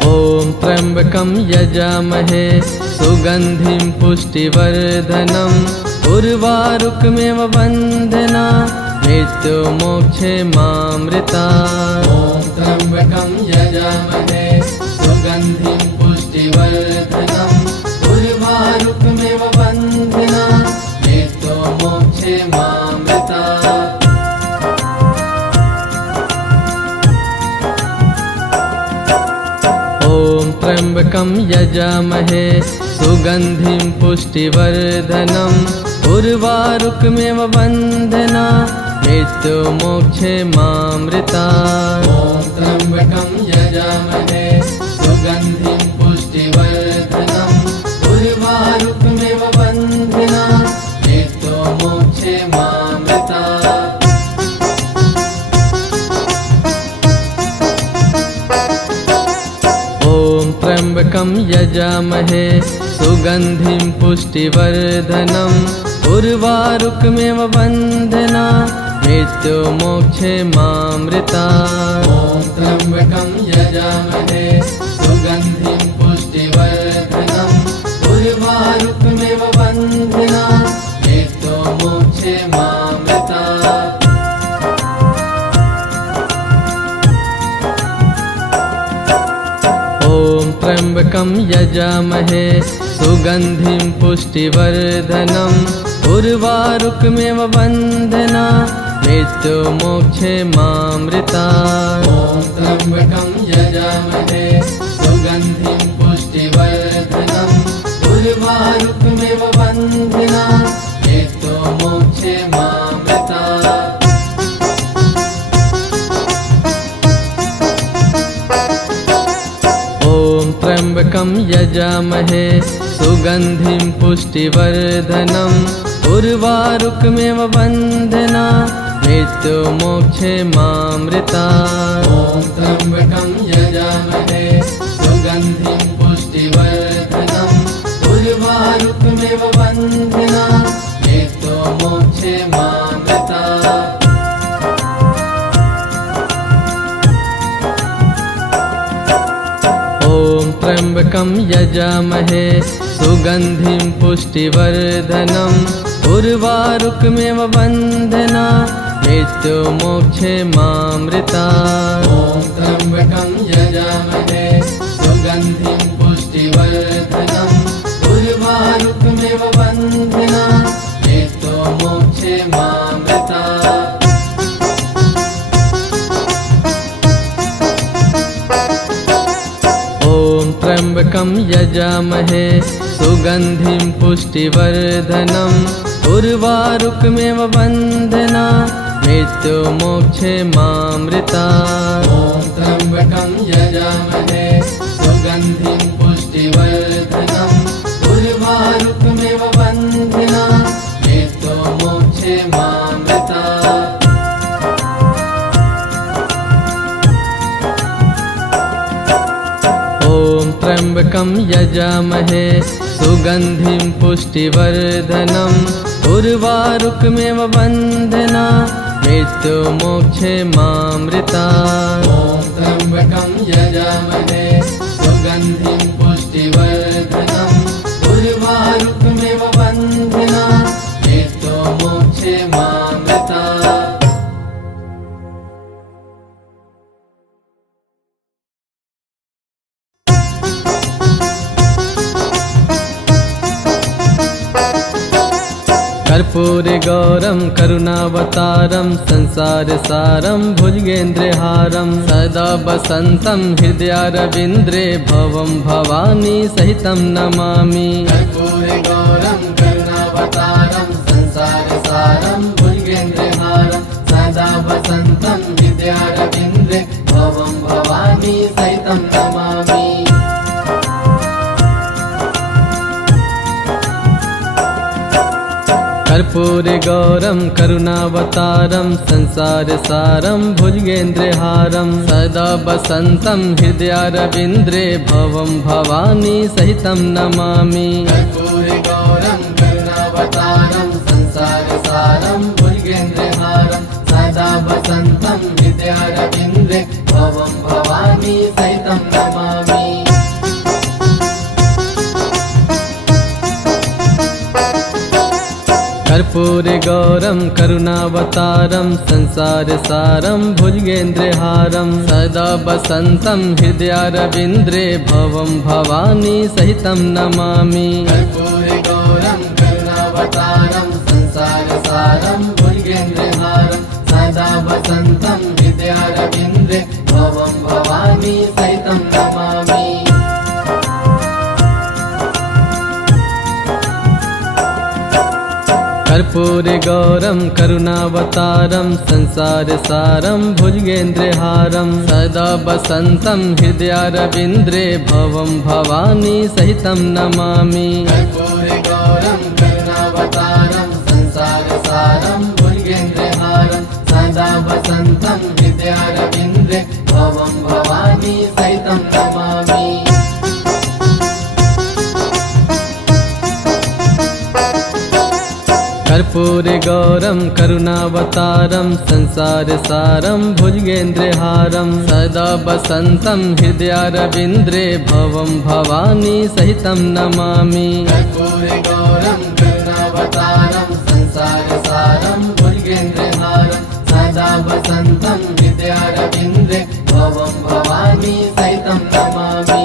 ॐ त्र्यम्बकं यजामहे सुगन्धिं पुष्टिवर्धनम् उर्वारुकमेव वन्दना मृत्युमोक्षे मामृतात्। ॐ त्र्यम्बकं यजामहे सुगन्धिं पुष्टिवर्धनम् उर्वारुकमेव वन्दना मृत्युमोक्षे मामृतात्। ॐ त्र्यम्बकं यजामहे सुगन्धिं पुष्टिवर्धनम् उर्वारुकमेव वन्दना मृत्युमोक्षे मामृतात्। ॐ त्र्यम्बकं यजामहे सुगन्धिं पुष्टिवर्धनम् उर्वारुकमेव वन्दना मृत्युमोक्षे मामृतात्। ॐ त्र्यम्बकं यजामहे सुगन्धिं पुष्टिवर्धनम् उर्वारुकमेव वन्दना मृत्युमोक्षे मामृतात्। ॐ त्र्यम्बकं यजामहे सुगन्धिं पुष्टिवर्धनम् उर्वारुकमेव वन्दना मृत्युमोक्षे मामृतात्। ॐ त्र्यम्बकं यजामहे सुगन्धिं पुष्टिवर्धनम् उर्वारुकमेव वन्दना मृत्युमोक्षे मामृतात्। ॐ त्र्यम्बकं यजामहे सुगन्धिं पुष्टिवर्धनम् उर्वारुकमेव वन्दना मृत्युमोक्षे मामृतात्। ॐ त्र्यम्बकं यजामहे सुगन्धिं पुष्टिवर्धनम् उर्वारुकमेव वन्दना मृत्युमोक्षे मामृतात्। ॐ त्र्यम्बकं यजामहे सुगन्धिं पुष्टिवर्धनम् उर्वारुकमेव वन्दना मृत्युमोक्षे मामृतात्। ॐ त्र्यम्बकं यजामहे सुगन्धिं पुष्टिवर्धनम् उर्वारुकमेव वन्दना मृत्युमोक्षे मामृतात्। ॐ त्र्यम्बकं यजामहे सुगन्धिं पुष्टिवर्धनम् उर्वारुकमेव वन्दना मृत्युमोक्षे मामृतात्। ॐ त्र्यम्बकं यजामहे सुगन्धिं पुष्टिवर्धनम् उर्वारुकमेव वन्दना मृत्युमोक्षे मामृतात्। ॐ त्र्यम्बकं यजामहे सुगन्धिं पुष्टिवर्धनम् उर्वारुकमेव वन्दना मृत्युमोक्षे मामृतात्। ॐ त्र्यम्बकं यजामहे सुगन्धिं पुष्टिवर्धनम् उर्वारुकमेव वन्दना मृत्युमोक्षे मामृतात्। ॐ त्र्यम्बकं यजामहे सुगन्धिं पुष्टिवर्धनम् उर्वारुकमेव वन्दना मृत्युमोक्षे मामृतात्। कर्पूरगौरं करुणावतारं संसारसारं भुजगेन्द्रहारं सदा वसन्तं हृदयारविन्द्रे भवं भवानी सहितं नमामि। कर्पूरगौरं करुणावतारं संसारसारं भुजगेन्द्रहारं सदा वसन्तं हृदयारविन्द्रे भवं भवानी सहितं नमामि। कर्पूरगौरं करुणावतारं संसारसारं भुजगेन्द्रहारं सदा वसन्तं हृदयारविन्द्रे भवं भवानी सहितं नमामि। कर्पूरगौरं करुणावतारं संसारसारं भुजगेन्द्रहारं सदा वसन्तं हृदयारविन्द्रे भवं भवानी सहितं नमामि। कर्पूरगौरं करुणावतारं संसारसारं भुजगेन्द्रहारं सदा वसन्तं हृदयारविन्द्रे भवं भवानी सहितं नमामि। कर्पूरगौरं करुणावतारं संसारसारं भुजगेन्द्रहारं सदा वसन्तं हृदयारविन्द्रे भवं भवानी सहितं नमामि। कर्पूरगौरं करुणावतारं संसारसारं भुजगेन्द्रहारं सदा वसन्तं हृदयारविन्द्रे भवं भवानी सहितं नमामि। कर्पूरगौरं करुणावतारं संसारसारं भुजगेन्द्रहारं सदा वसन्तं हृदयारविन्द्रे भवं भवानी सहितं नमामि। कर्पूरगौरं करुणावतारं संसारसारं भुजगेन्द्रहारं सदा वसन्तं हृदयारविन्द्रे भवं भवानी सहितं नमामि। कर्पूरगौरं करुणावतारं संसारसारं भुजगेन्द्रहारं सदा वसन्तं हृदयारविन्द्रे भवं भवानी सहितं नमामि।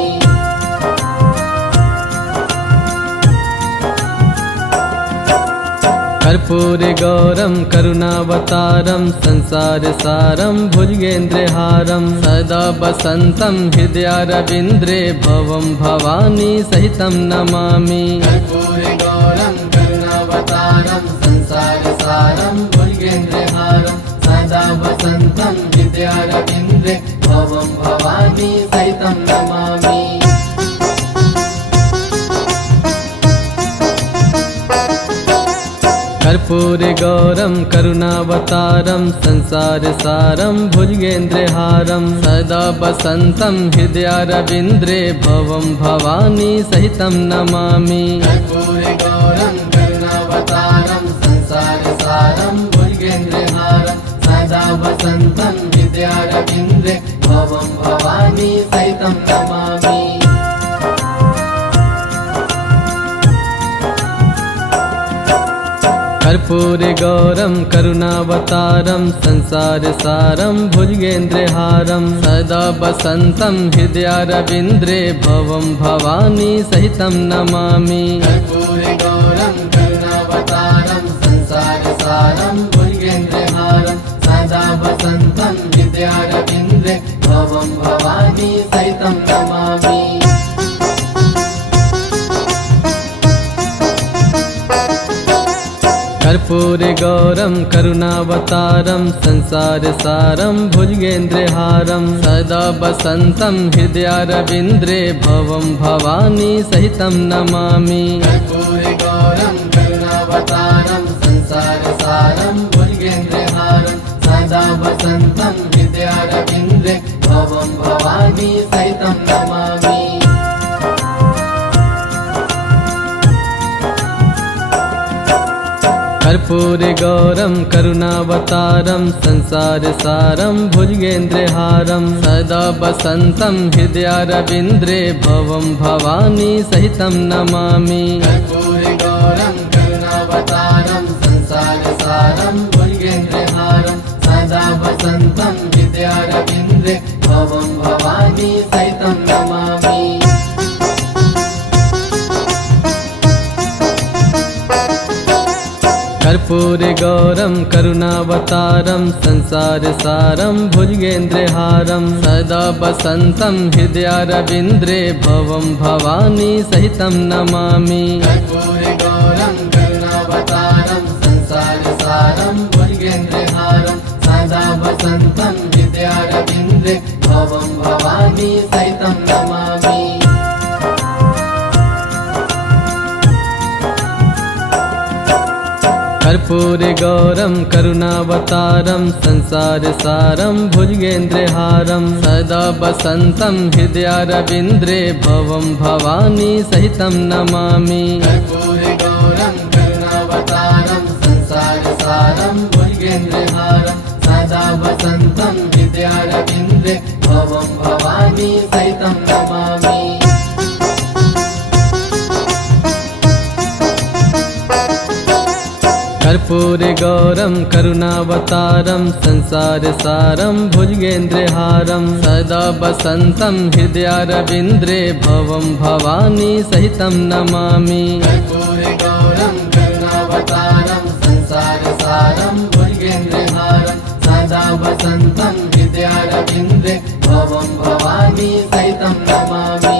कर्पूरगौरं करुणावतारं संसारसारं भुजगेन्द्रहारं सदा वसन्तं हृदयारविन्द्रे भवं भवानी सहितं नमामि। कर्पूरगौरं करुणावतारं संसारसारं भुजगेन्द्रहारं सदा वसन्तं हृदयारविन्द्रे भवं भवानी सहितं नमामि। कर्पूरगौरं करुणावतारं संसारसारं भुजगेन्द्रहारं सदा वसन्तं हृदयारविन्द्रे भवं भवानी सहितं नमामि। कर्पूरगौरं करुणावतारं संसारसारं भुजगेन्द्रहारं सदा वसन्तं हृदयारविन्द्रे भवं भवानी सहितं नमामि। कर्पूरगौरं करुणावतारं संसारसारं भुजगेन्द्रहारं सदा वसन्तं हृदयारविन्द्रे भवं भवानी सहितं नमामि। कर्पूरगौरं करुणावतारं संसारसारं भुजगेन्द्रहारं सदा वसन्तं हृदयारविन्द्रे भवं भवानी सहितं नमामि। कर्पूरगौरं करुणावतारं संसारसारं भुजगेन्द्रहारं सदा वसन्तं हृदयारविन्द्रे भवं भवानी सहितं नमामि। कर्पूरगौरं करुणावतारं संसारसारं भुजगेन्द्रहारं सदा वसन्तं हृदयारविन्द्रे भवं भवानी सहितं नमामि। कर्पूरगौरं करुणावतारं संसारसारं भुजगेन्द्रहारं सदा वसन्तं हृदयारविन्द्रे भवं भवानी सहितं नमामि। कर्पूरगौरं करुणावतारं संसारसारं भुजगेन्द्रहारं सदा वसन्तं हृदयारविन्द्रे भवं भवानी सहितं नमामि। कर्पूरगौरं करुणावतारं संसारसारं भुजगेन्द्रहारं सदा वसन्तं हृदयारविन्द्रे भवं भवानी सहितं नमामि। कर्पूरगौरं करुणावतारं संसारसारं भुजगेन्द्रहारं सदा वसन्तं हृदयारविन्द्रे भवं भवानी सहितं नमामि। कर्पूरगौरं करुणावतारं संसारसारं भुजगेन्द्रहारं सदा वसन्तं हृदयारविन्द्रे भवं भवानी सहितं नमामि। कर्पूरगौरं करुणावतारं संसारसारं भुजगेन्द्रहारं सदा वसन्तं हृदयारविन्द्रे भवं भवानी सहितं नमामि। कर्पूरगौरं करुणावतारं संसारसारं भुजगेन्द्रहारं सदा वसन्तं हृदयारविन्द्रे भवं भवानी सहितं नमामि। कर्पूरगौरं करुणावतारं संसारसारं भुजगेन्द्रहारं सदा वसन्तं हृदयारविन्द्रे भवं भवानी सहितं नमामि।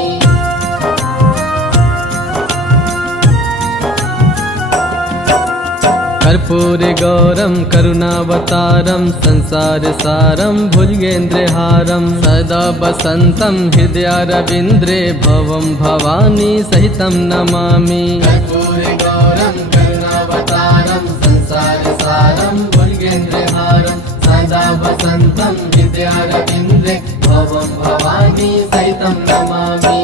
कर्पूरगौरं करुणावतारं संसारसारं भुजगेन्द्रहारं सदा वसन्तं हृदयारविन्द्रे भवं भवानी सहितं नमामि। कर्पूरगौरं करुणावतारं संसारसारं भुजगेन्द्रहारं सदा वसन्तं हृदयारविन्द्रे भवं भवानी सहितं नमामि।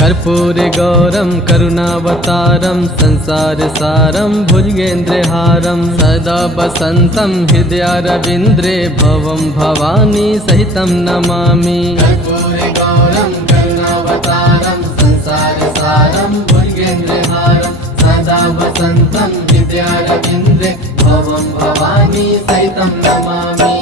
कर्पूरगौरं करुणावतारं संसारसारं भुजगेन्द्रहारं सदा वसन्तं हृदयारविन्द्रे भवं भवानी सहितं नमामि। कर्पूरगौरं करुणावतारं संसारसारं भुजगेन्द्रहारं सदा वसन्तं हृदयारविन्द्रे भवं भवानी सहितं नमामि।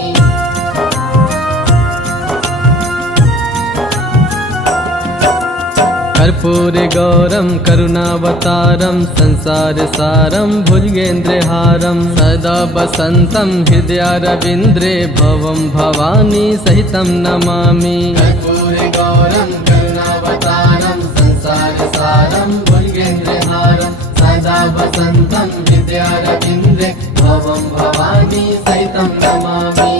कर्पूरगौरं करुणावतारं संसारसारं भुजगेन्द्रहारं सदा वसन्तं हृदयारविन्द्रे भवं भवानी सहितं नमामि। कर्पूरगौरं करुणावतारं संसारसारं भुजगेन्द्रहारं सदा वसन्तं हृदयारविन्द्रे भवं भवानी सहितं नमामि।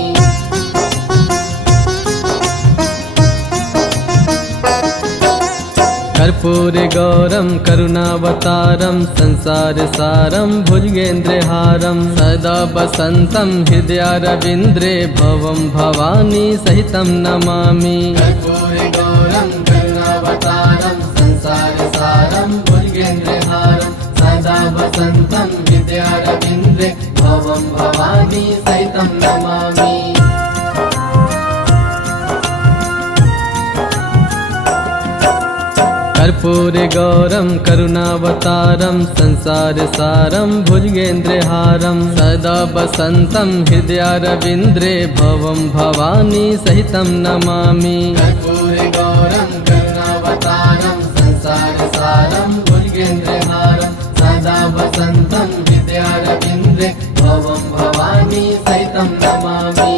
कर्पूरगौरं करुणावतारं संसारसारं भुजगेन्द्रहारं सदा वसन्तं हृदयारविन्द्रे भवं भवानी सहितं नमामि। कर्पूरगौरं करुणावतारं संसारसारं भुजगेन्द्रहारं सदा वसन्तं हृदयारविन्द्रे भवं भवानी सहितं नमामि। कर्पूरगौरं करुणावतारं संसारसारं भुजगेन्द्रहारं सदा वसन्तं हृदयारविन्द्रे भवं भवानी सहितं नमामि। कर्पूरगौरं करुणावतारं संसारसारं भुजगेन्द्रहारं सदा वसन्तं हृदयारविन्द्रे भवं भवानी सहितं नमामि।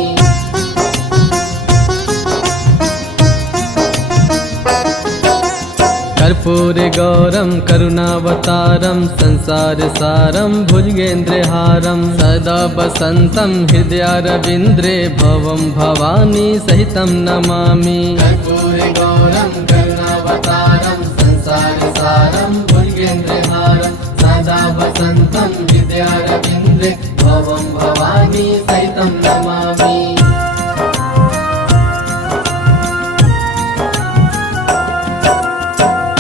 कर्पूरगौरं करुणावतारं संसारसारं भुजगेन्द्रहारं सदा वसन्तं हृदयारविन्द्रे भवं भवानी सहितं नमामि। कर्पूरगौरं करुणावतारं संसारसारं भुजगेन्द्रहारं सदा वसन्तं हृदयारविन्द्रे भवं भवानी सहितं नमामि।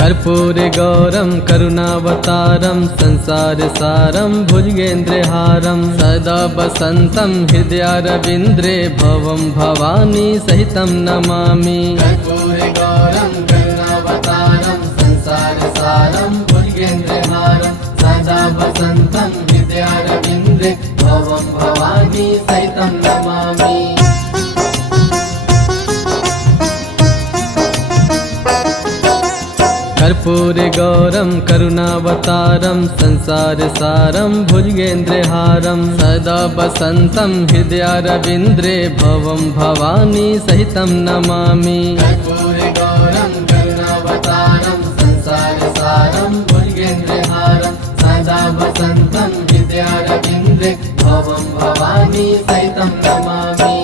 कर्पूरगौरं करुणावतारं संसारसारं भुजगेन्द्रहारं सदा वसन्तं हृदयारविन्द्रे भवं भवानी सहितं नमामि। कर्पूरगौरं करुणावतारं संसारसारं भुजगेन्द्रहारं सदा वसन्तं हृदयारविन्द्रे भवं भवानी सहितं नमामि। कर्पूरगौरं करुणावतारं संसारसारं भुजगेन्द्रहारं सदा वसन्तं हृदयारविन्द्रे भवं भवानी सहितं नमामि। कर्पूरगौरं करुणावतारं संसारसारं भुजगेन्द्रहारं सदा वसन्तं हृदयारविन्द्रे भवं भवानी सहितं नमामि।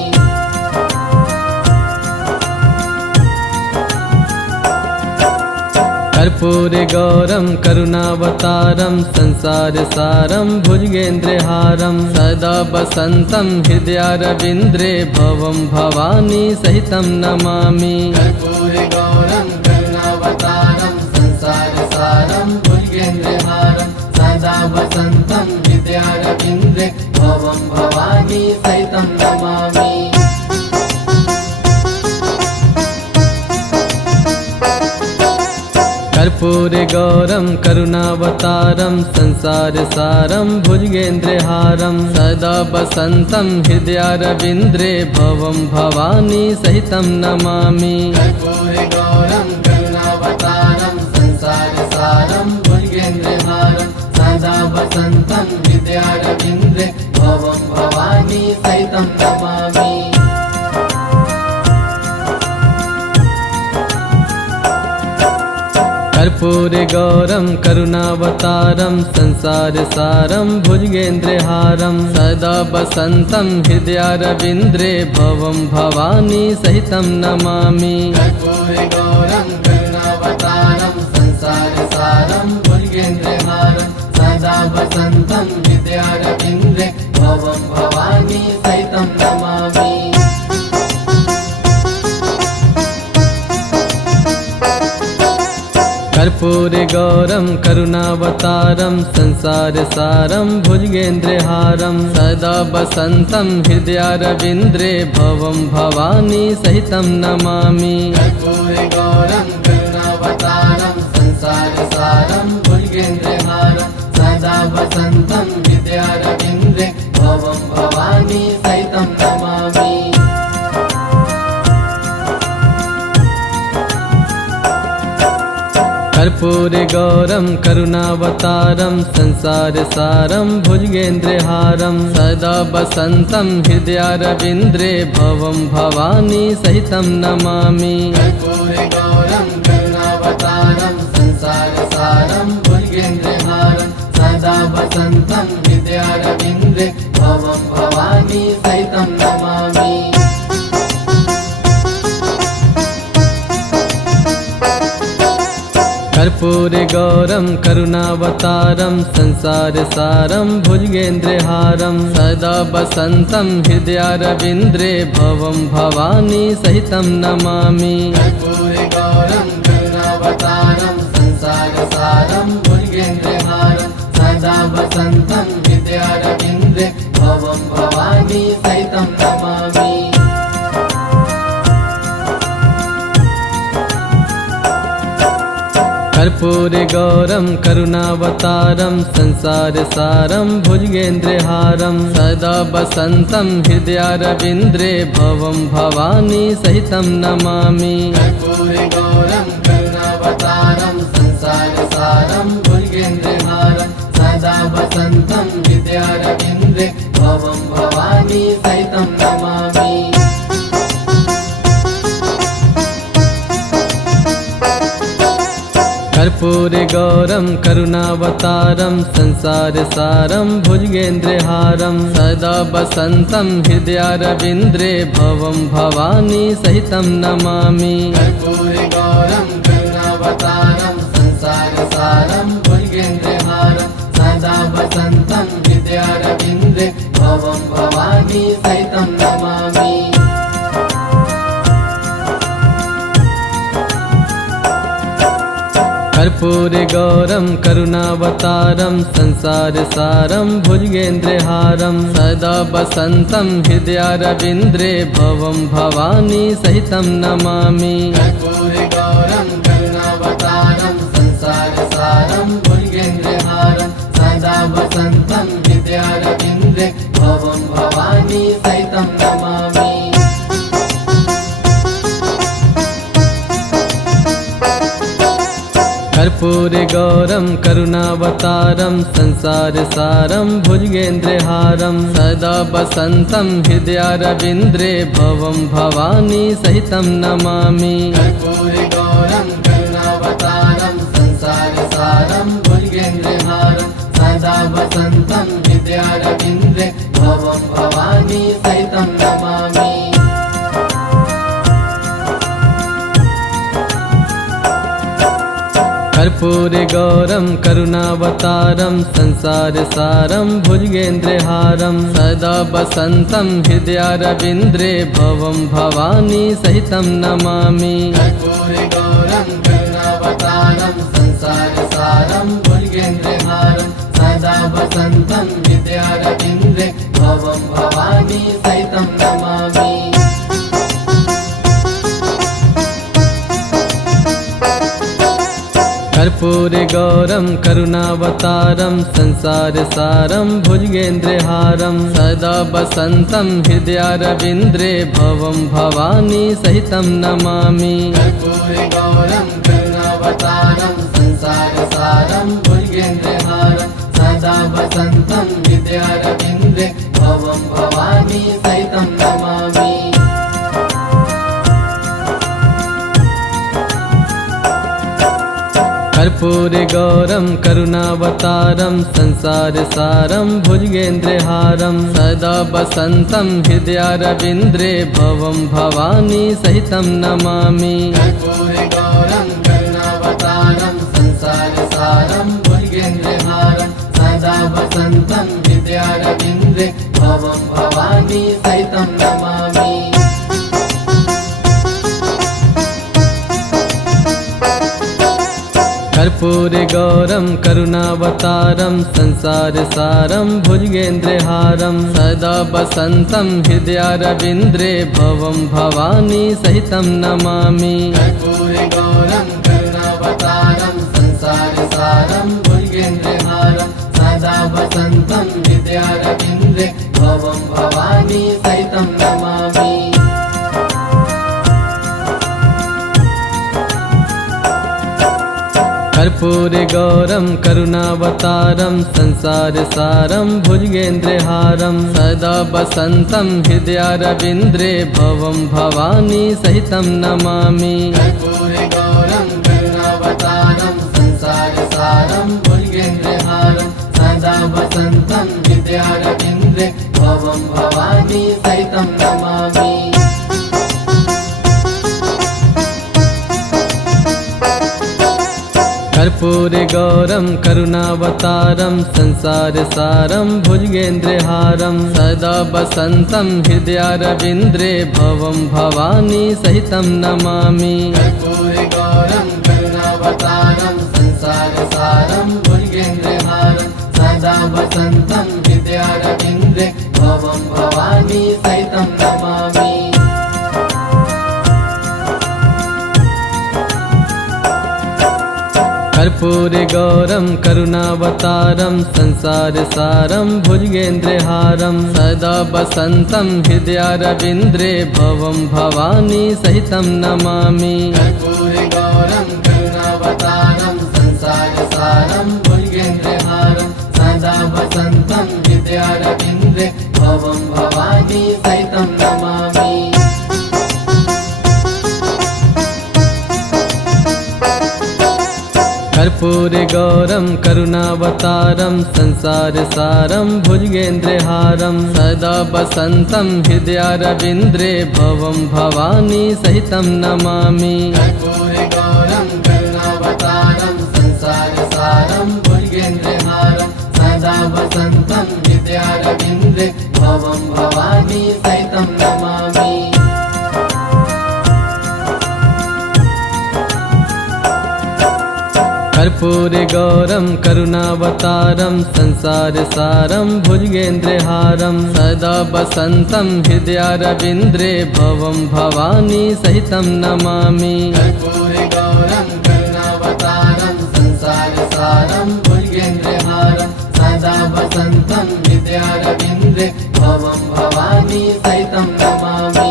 कर्पूरगौरं करुणावतारं संसारसारं भुजगेन्द्रहारं सदा वसन्तं हृदयारविन्द्रे भवं भवानी सहितं नमामि। कर्पूरगौरं करुणावतारं संसारसारं भुजगेन्द्रहारं सदा वसन्तं हृदयारविन्द्रे भवं भवानी सहितं नमामि। कर्पूरगौरं करुणावतारं संसारसारं भुजगेन्द्रहारं सदा वसन्तं हृदयारविन्द्रे भवं भवानी सहितं नमामि। कर्पूरगौरं करुणावतारं संसारसारं भुजगेन्द्रहारं सदा वसन्तं हृदयारविन्द्रे भवं भवानी सहितं नमामि। कर्पूरगौरं करुणावतारं संसारसारं भुजगेन्द्रहारं सदा वसन्तं हृदयारविन्द्रे भवं भवानी सहितं नमामि। कर्पूरगौरं करुणावतारं संसारसारं भुजगेन्द्रहारं सदा वसन्तं हृदयारविन्द्रे भवं भवानी सहितं नमामि। कर्पूरगौरं करुणावतारं संसारसारं भुजगेन्द्रहारं सदा वसन्तं हृदयारविन्द्रे भवं भवानी सहितं नमामि। कर्पूरगौरं करुणावतारं संसारसारं भुजगेन्द्रहारं सदा वसन्तं हृदयारविन्द्रे भवं भवानी सहितं नमामि। कर्पूरगौरं करुणावतारं संसारसारं भुजगेन्द्रहारं सदा वसन्तं हृदयारविन्द्रे भवं भवानी सहितं नमामि। कर्पूरगौरं करुणावतारं संसारसारं भुजगेन्द्रहारं सदा वसन्तं हृदयारविन्द्रे भवं भवानी सहितं नमामि। कर्पूरगौरं करुणावतारं संसारसारं भुजगेन्द्रहारं सदा वसन्तं हृदयारविन्द्रे भवं भवानी सहितं नमामि। कर्पूरगौरं करुणावतारं संसारसारं भुजगेन्द्रहारं सदा वसन्तं हृदयारविन्द्रे भवं भवानी सहितं नमामि। कर्पूरगौरं करुणावतारं संसारसारं भुजगेन्द्रहारं सदा वसन्तं हृदयारविन्द्रे भवं भवानी सहितं नमामि। कर्पूरगौरं करुणावतारं संसारसारं भुजगेन्द्रहारं सदा वसन्तं हृदयारविन्द्रे भवं भवानी सहितं नमामि। कर्पूरगौरं करुणावतारं संसारसारं भुजगेन्द्रहारं सदा वसन्तं हृदयारविन्द्रे भवं भवानी सहितं नमामि। कर्पूरगौरं करुणावतारं संसारसारं भुजगेन्द्रहारं सदा वसन्तं हृदयारविन्द्रे भवं भवानी सहितं नमामि। कर्पूरगौरं करुणावतारं संसारसारं भुजगेन्द्रहारं सदा वसन्तं हृदयारविन्द्रे भवं भवानी सहितं नमामि। कर्पूरगौरं करुणावतारं संसारसारं भुजगेन्द्रहारं सदा वसन्तं हृदयारविन्द्रे भवं भवानी सहितं नमामि। कर्पूरगौरं करुणावतारं संसारसारं भुजगेन्द्रहारं सदा वसन्तं हृदयारविन्द्रे भवं भवानी सहितं नमामि। कर्पूरगौरं करुणावतारं संसारसारं भुजगेन्द्रहारं सदा वसन्तं हृदयारविन्द्रे भवं भवानी सहितं नमामि। कर्पूरगौरं करुणावतारं संसारसारं भुजगेन्द्रहारं सदा वसन्तं हृदयारविन्द्रे भवं भवानी सहितं नमामि। कर्पूरगौरं करुणावतारं संसारसारं भुजगेन्द्रहारं सदा वसन्तं हृदयारविन्द्रे भवं भवानी सहितं नमामि। कर्पूरगौरं करुणावतारं संसारसारं भुजगेन्द्रहारं सदा वसन्तं हृदयारविन्द्रे भवं भवानी सहितं नमामि। कर्पूरगौरं करुणावतारं संसारसारं भुजगेन्द्रहारं सदा वसन्तं हृदयारविन्द्रे भवं भवानी सहितं नमामि। कर्पूरगौरं करुणावतारं संसारसारं भुजगेन्द्रहारं सदा वसन्तं हृदयारविन्द्रे भवं भवानी सहितं नमामि। कर्पूरगौरं करुणावतारं संसारसारं भुजगेन्द्रहारं सदा वसन्तं हृदयारविन्द्रे भवं भवानी सहितं नमामि। कर्पूरगौरं करुणावतारं संसारसारं भुजगेन्द्रहारं सदा वसन्तं हृदयारविन्द्रे भवं भवानी सहितं नमामि। कर्पूरगौरं करुणावतारं संसारसारं भुजगेन्द्रहारं सदा वसन्तं हृदयारविन्द्रे भवं भवानी सहितं नमामि। कर्पूरगौरं करुणावतारं संसारसारं भुजगेन्द्रहारं सदा वसन्तं हृदयारविन्द्रे भवं भवानी सहितं नमामि। कर्पूरगौरं करुणावतारं संसारसारं भुजगेन्द्रहारं सदा वसन्तं हृदयारविन्द्रे भवं भवानी सहितं नमामि। कर्पूरगौरं करुणावतारं संसारसारं भुजगेन्द्रहारं सदा वसन्तं हृदयारविन्द्रे भवं भवानी सहितं नमामि। कर्पूरगौरं करुणावतारं संसारसारं भुजगेन्द्रहारं सदा वसन्तं हृदयारविन्द्रे भवं भवानी सहितं नमामि। कर्पूरगौरं करुणावतारं संसारसारं भुजगेन्द्रहारं सदा वसन्तं हृदयारविन्द्रे भवं भवानी सहितं नमामि। कर्पूरगौरं करुणावतारं संसारसारं भुजगेन्द्रहारं सदा वसन्तं हृदयारविन्द्रे भवं भवानी सहितं नमामि। कर्पूरगौरं करुणावतारं संसारसारं भुजगेन्द्रहारं सदा वसन्तं हृदयारविन्द्रे भवं भवानी सहितं नमामि। कर्पूरगौरं करुणावतारं संसारसारं भुजगेन्द्रहारं सदा वसन्तं हृदयारविन्द्रे भवं भवानी सहितं नमामि। कर्पूरगौरं करुणावतारं संसारसारं भुजगेन्द्रहारं सदा वसन्तं हृदयारविन्द्रे भवं भवानी सहितं नमामि। कर्पूरगौरं करुणावतारं संसारसारं भुजगेन्द्रहारं सदा वसन्तं हृदयारविन्द्रे भवं भवानी सहितं नमामि।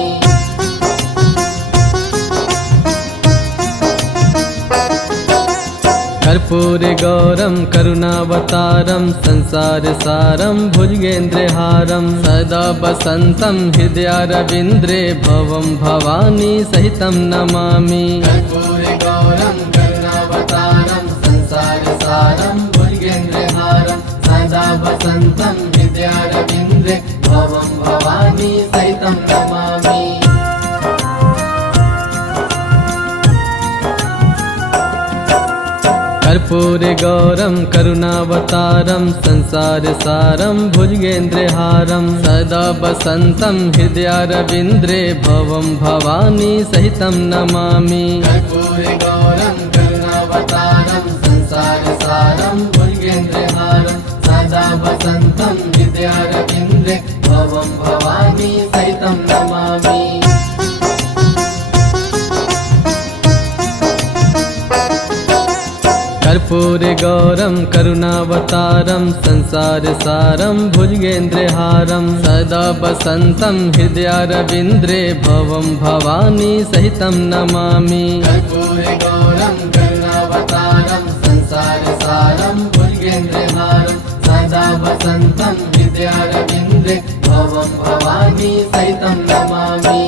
कर्पूरगौरं करुणावतारं संसारसारं भुजगेन्द्रहारं सदा वसन्तं हृदयारविन्द्रे भवं भवानी सहितं नमामि। कर्पूरगौरं करुणावतारं संसारसारं भुजगेन्द्रहारं सदा वसन्तं हृदयारविन्द्रे भवं भवानी सहितं नमामि। कर्पूरगौरं करुणावतारं संसारसारं भुजगेन्द्रहारं सदा वसन्तं हृदयारविन्द्रे भवं भवानी सहितं नमामि। कर्पूरगौरं करुणावतारं संसारसारं भुजगेन्द्रहारं सदा वसन्तं हृदयारविन्द्रे भवं भवानी सहितं नमामि। कर्पूरगौरं करुणावतारं संसारसारं भुजगेन्द्रहारं सदा वसन्तं हृदयारविन्द्रे भवं भवानी सहितं नमामि। कर्पूरगौरं करुणावतारं संसारसारं भुजगेन्द्रहारं सदा वसन्तं हृदयारविन्द्रे भवं भवानी सहितं नमामि।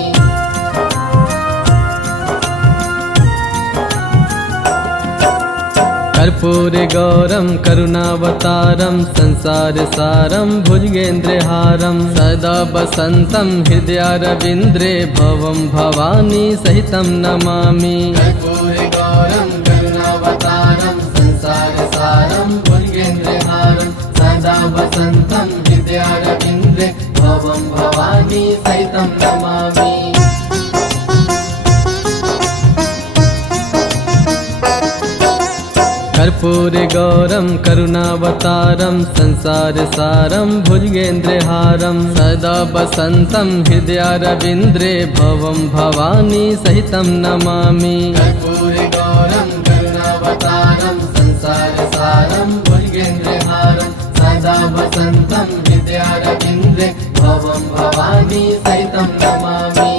कर्पूरगौरं करुणावतारं संसारसारं भुजगेन्द्रहारं सदा वसन्तं हृदयारविन्द्रे भवं भवानी सहितं नमामि। कर्पूरगौरं करुणावतारं संसारसारं भुजगेन्द्रहारं सदा वसन्तं हृदयारविन्द्रे भवं भवानी सहितं नमामि। कर्पूरगौरं करुणावतारं संसारसारं भुजगेन्द्रहारं सदा वसन्तं हृदयारविन्द्रे भवं भवानी सहितं नमामि। कर्पूरगौरं करुणावतारं संसारसारं भुजगेन्द्रहारं सदा वसन्तं हृदयारविन्द्रे भवं भवानी सहितं नमामि।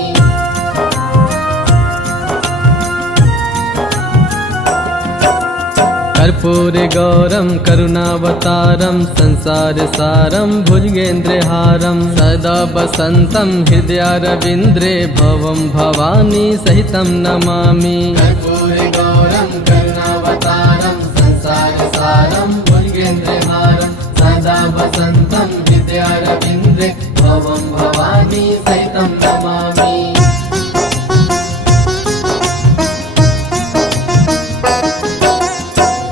कर्पूरगौरं करुणावतारं संसारसारं भुजगेन्द्रहारं सदा वसन्तं हृदयारविन्द्रे भवं भवानी सहितं नमामि। कर्पूरगौरं करुणावतारं संसारसारं भुजगेन्द्रहारं सदा वसन्तं हृदयारविन्द्रे भवं भवानी सहितं नमामि।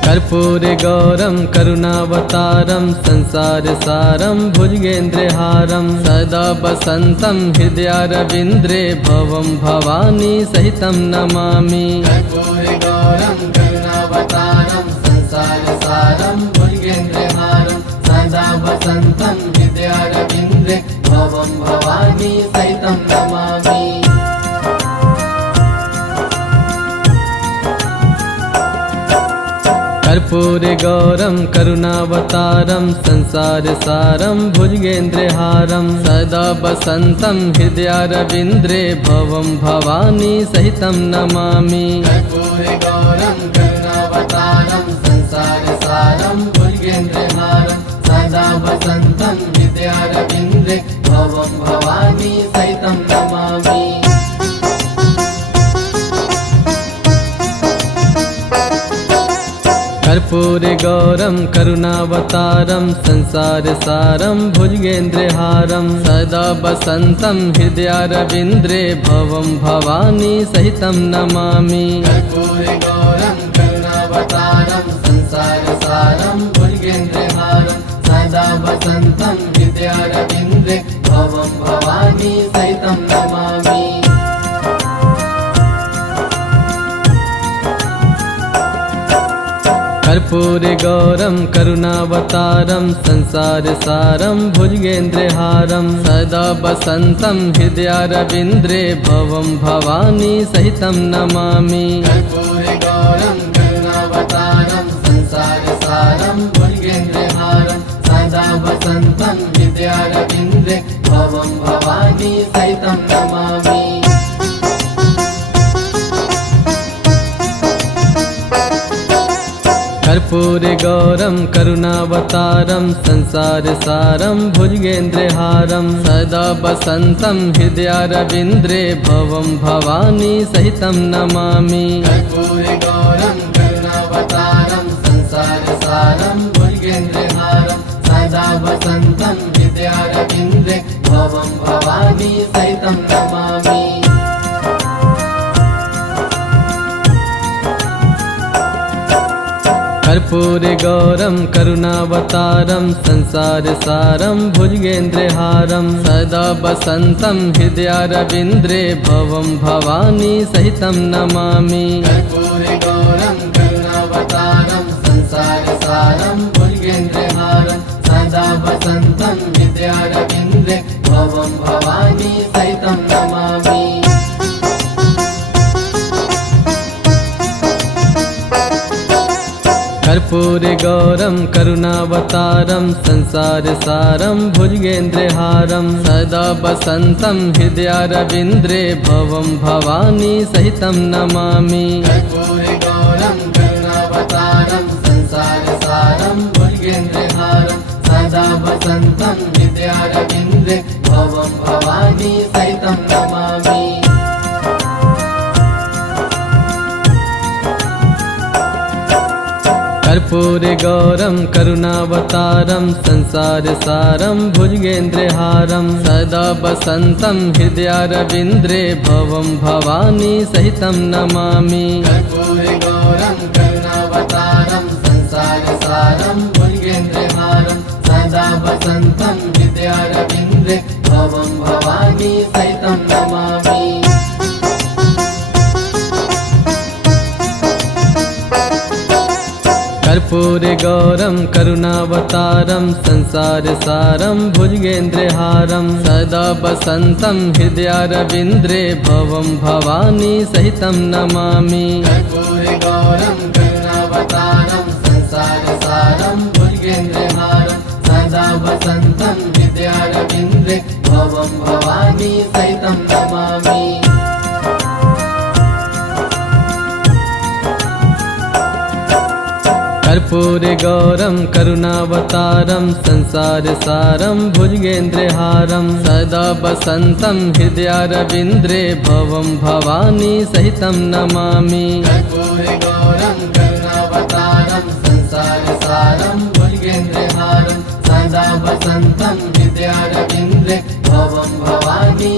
कर्पूरगौरं करुणावतारं संसारसारं भुजगेन्द्रहारं सदा वसन्तं हृदयारविन्द्रे भवं भवानी सहितं नमामि। कर्पूरगौरं करुणावतारं संसारसारं भुजगेन्द्रहारं सदा वसन्तं हृदयारविन्द्रे भवं भवानी सहितं नमामि। कर्पूरगौरं करुणावतारं संसारसारं भुजगेन्द्रहारं सदा वसन्तं हृदयारविन्द्रे भवं भवानी सहितं नमामि। कर्पूरगौरं करुणावतारं संसारसारं भुजगेन्द्रहारं सदा वसन्तं हृदयारविन्द्रे भवं भवानी सहितं नमामि। कर्पूरगौरं करुणावतारं संसारसारं भुजगेन्द्रहारं सदा वसन्तं हृदयारविन्द्रे भवं भवानी सहितं नमामि। कर्पूरगौरं करुणावतारं संसारसारं भुजगेन्द्रहारं सदा वसन्तं हृदयारविन्द्रे भवं भवानी सहितं नमामि। कर्पूरगौरं करुणावतारं संसारसारं भुजगेन्द्रहारं सदा वसन्तं हृदयारविन्द्रे भवं भवानी सहितं नमामि। कर्पूरगौरं करुणावतारं संसारसारं भुजगेन्द्रहारं सदा वसन्तं हृदयारविन्द्रे भवं भवानी सहितं नमामि। कर्पूरगौरं करुणावतारं संसारसारं भुजगेन्द्रहारं सदा वसन्तं हृदयारविन्द्रे भवं भवानी सहितं नमामि। कर्पूरगौरं करुणावतारं संसारसारं भुजगेन्द्रहारं सदा वसन्तं हृदयारविन्द्रे भवं भवानी सहितं नमामि। कर्पूरगौरं करुणावतारं संसारसारं भुजगेन्द्रहारं सदा वसन्तं हृदयारविन्द्रे भवं भवानी सहितं नमामि। कर्पूरगौरं करुणावतारं संसारसारं भुजगेन्द्रहारं सदा वसन्तं हृदयारविन्द्रे भवं भवानी सहितं नमामि। कर्पूरगौरं करुणावतारं संसारसारं भुजगेन्द्रहारं सदा वसन्तं हृदयारविन्द्रे भवं भवानी सहितं नमामि। कर्पूरगौरं करुणावतारं संसारसारं भुजगेन्द्रहारं सदा वसन्तं हृदयारविन्द्रे भवं भवानी सहितं नमामि। कर्पूरगौरं करुणावतारं संसारसारं भुजगेन्द्रहारं सदा वसन्तं हृदयारविन्द्रे भवं भवानी सहितं नमामि। कर्पूरगौरं करुणावतारं संसारसारं भुजगेन्द्रहारं सदा वसन्तं हृदयारविन्द्रे भवं भवानी सहितं नमामि। कर्पूरगौरं करुणावतारं संसारसारं भुजगेन्द्रहारं सदा वसन्तं हृदयारविन्द्रे भवं भवानी सहितं नमामि। कर्पूरगौरं करुणावतारं संसारसारं भुजगेन्द्रहारं सदा वसन्तं हृदयारविन्द्रे भवं भवानी सहितं नमामि। कर्पूरगौरं करुणावतारं संसारसारं भुजगेन्द्रहारं सदा वसन्तं हृदयारविन्द्रे भवं भवानी सहितं नमामि। कर्पूरगौरं करुणावतारं संसारसारं भुजगेन्द्रहारं सदा वसन्तं हृदयारविन्द्रे भवं भवानी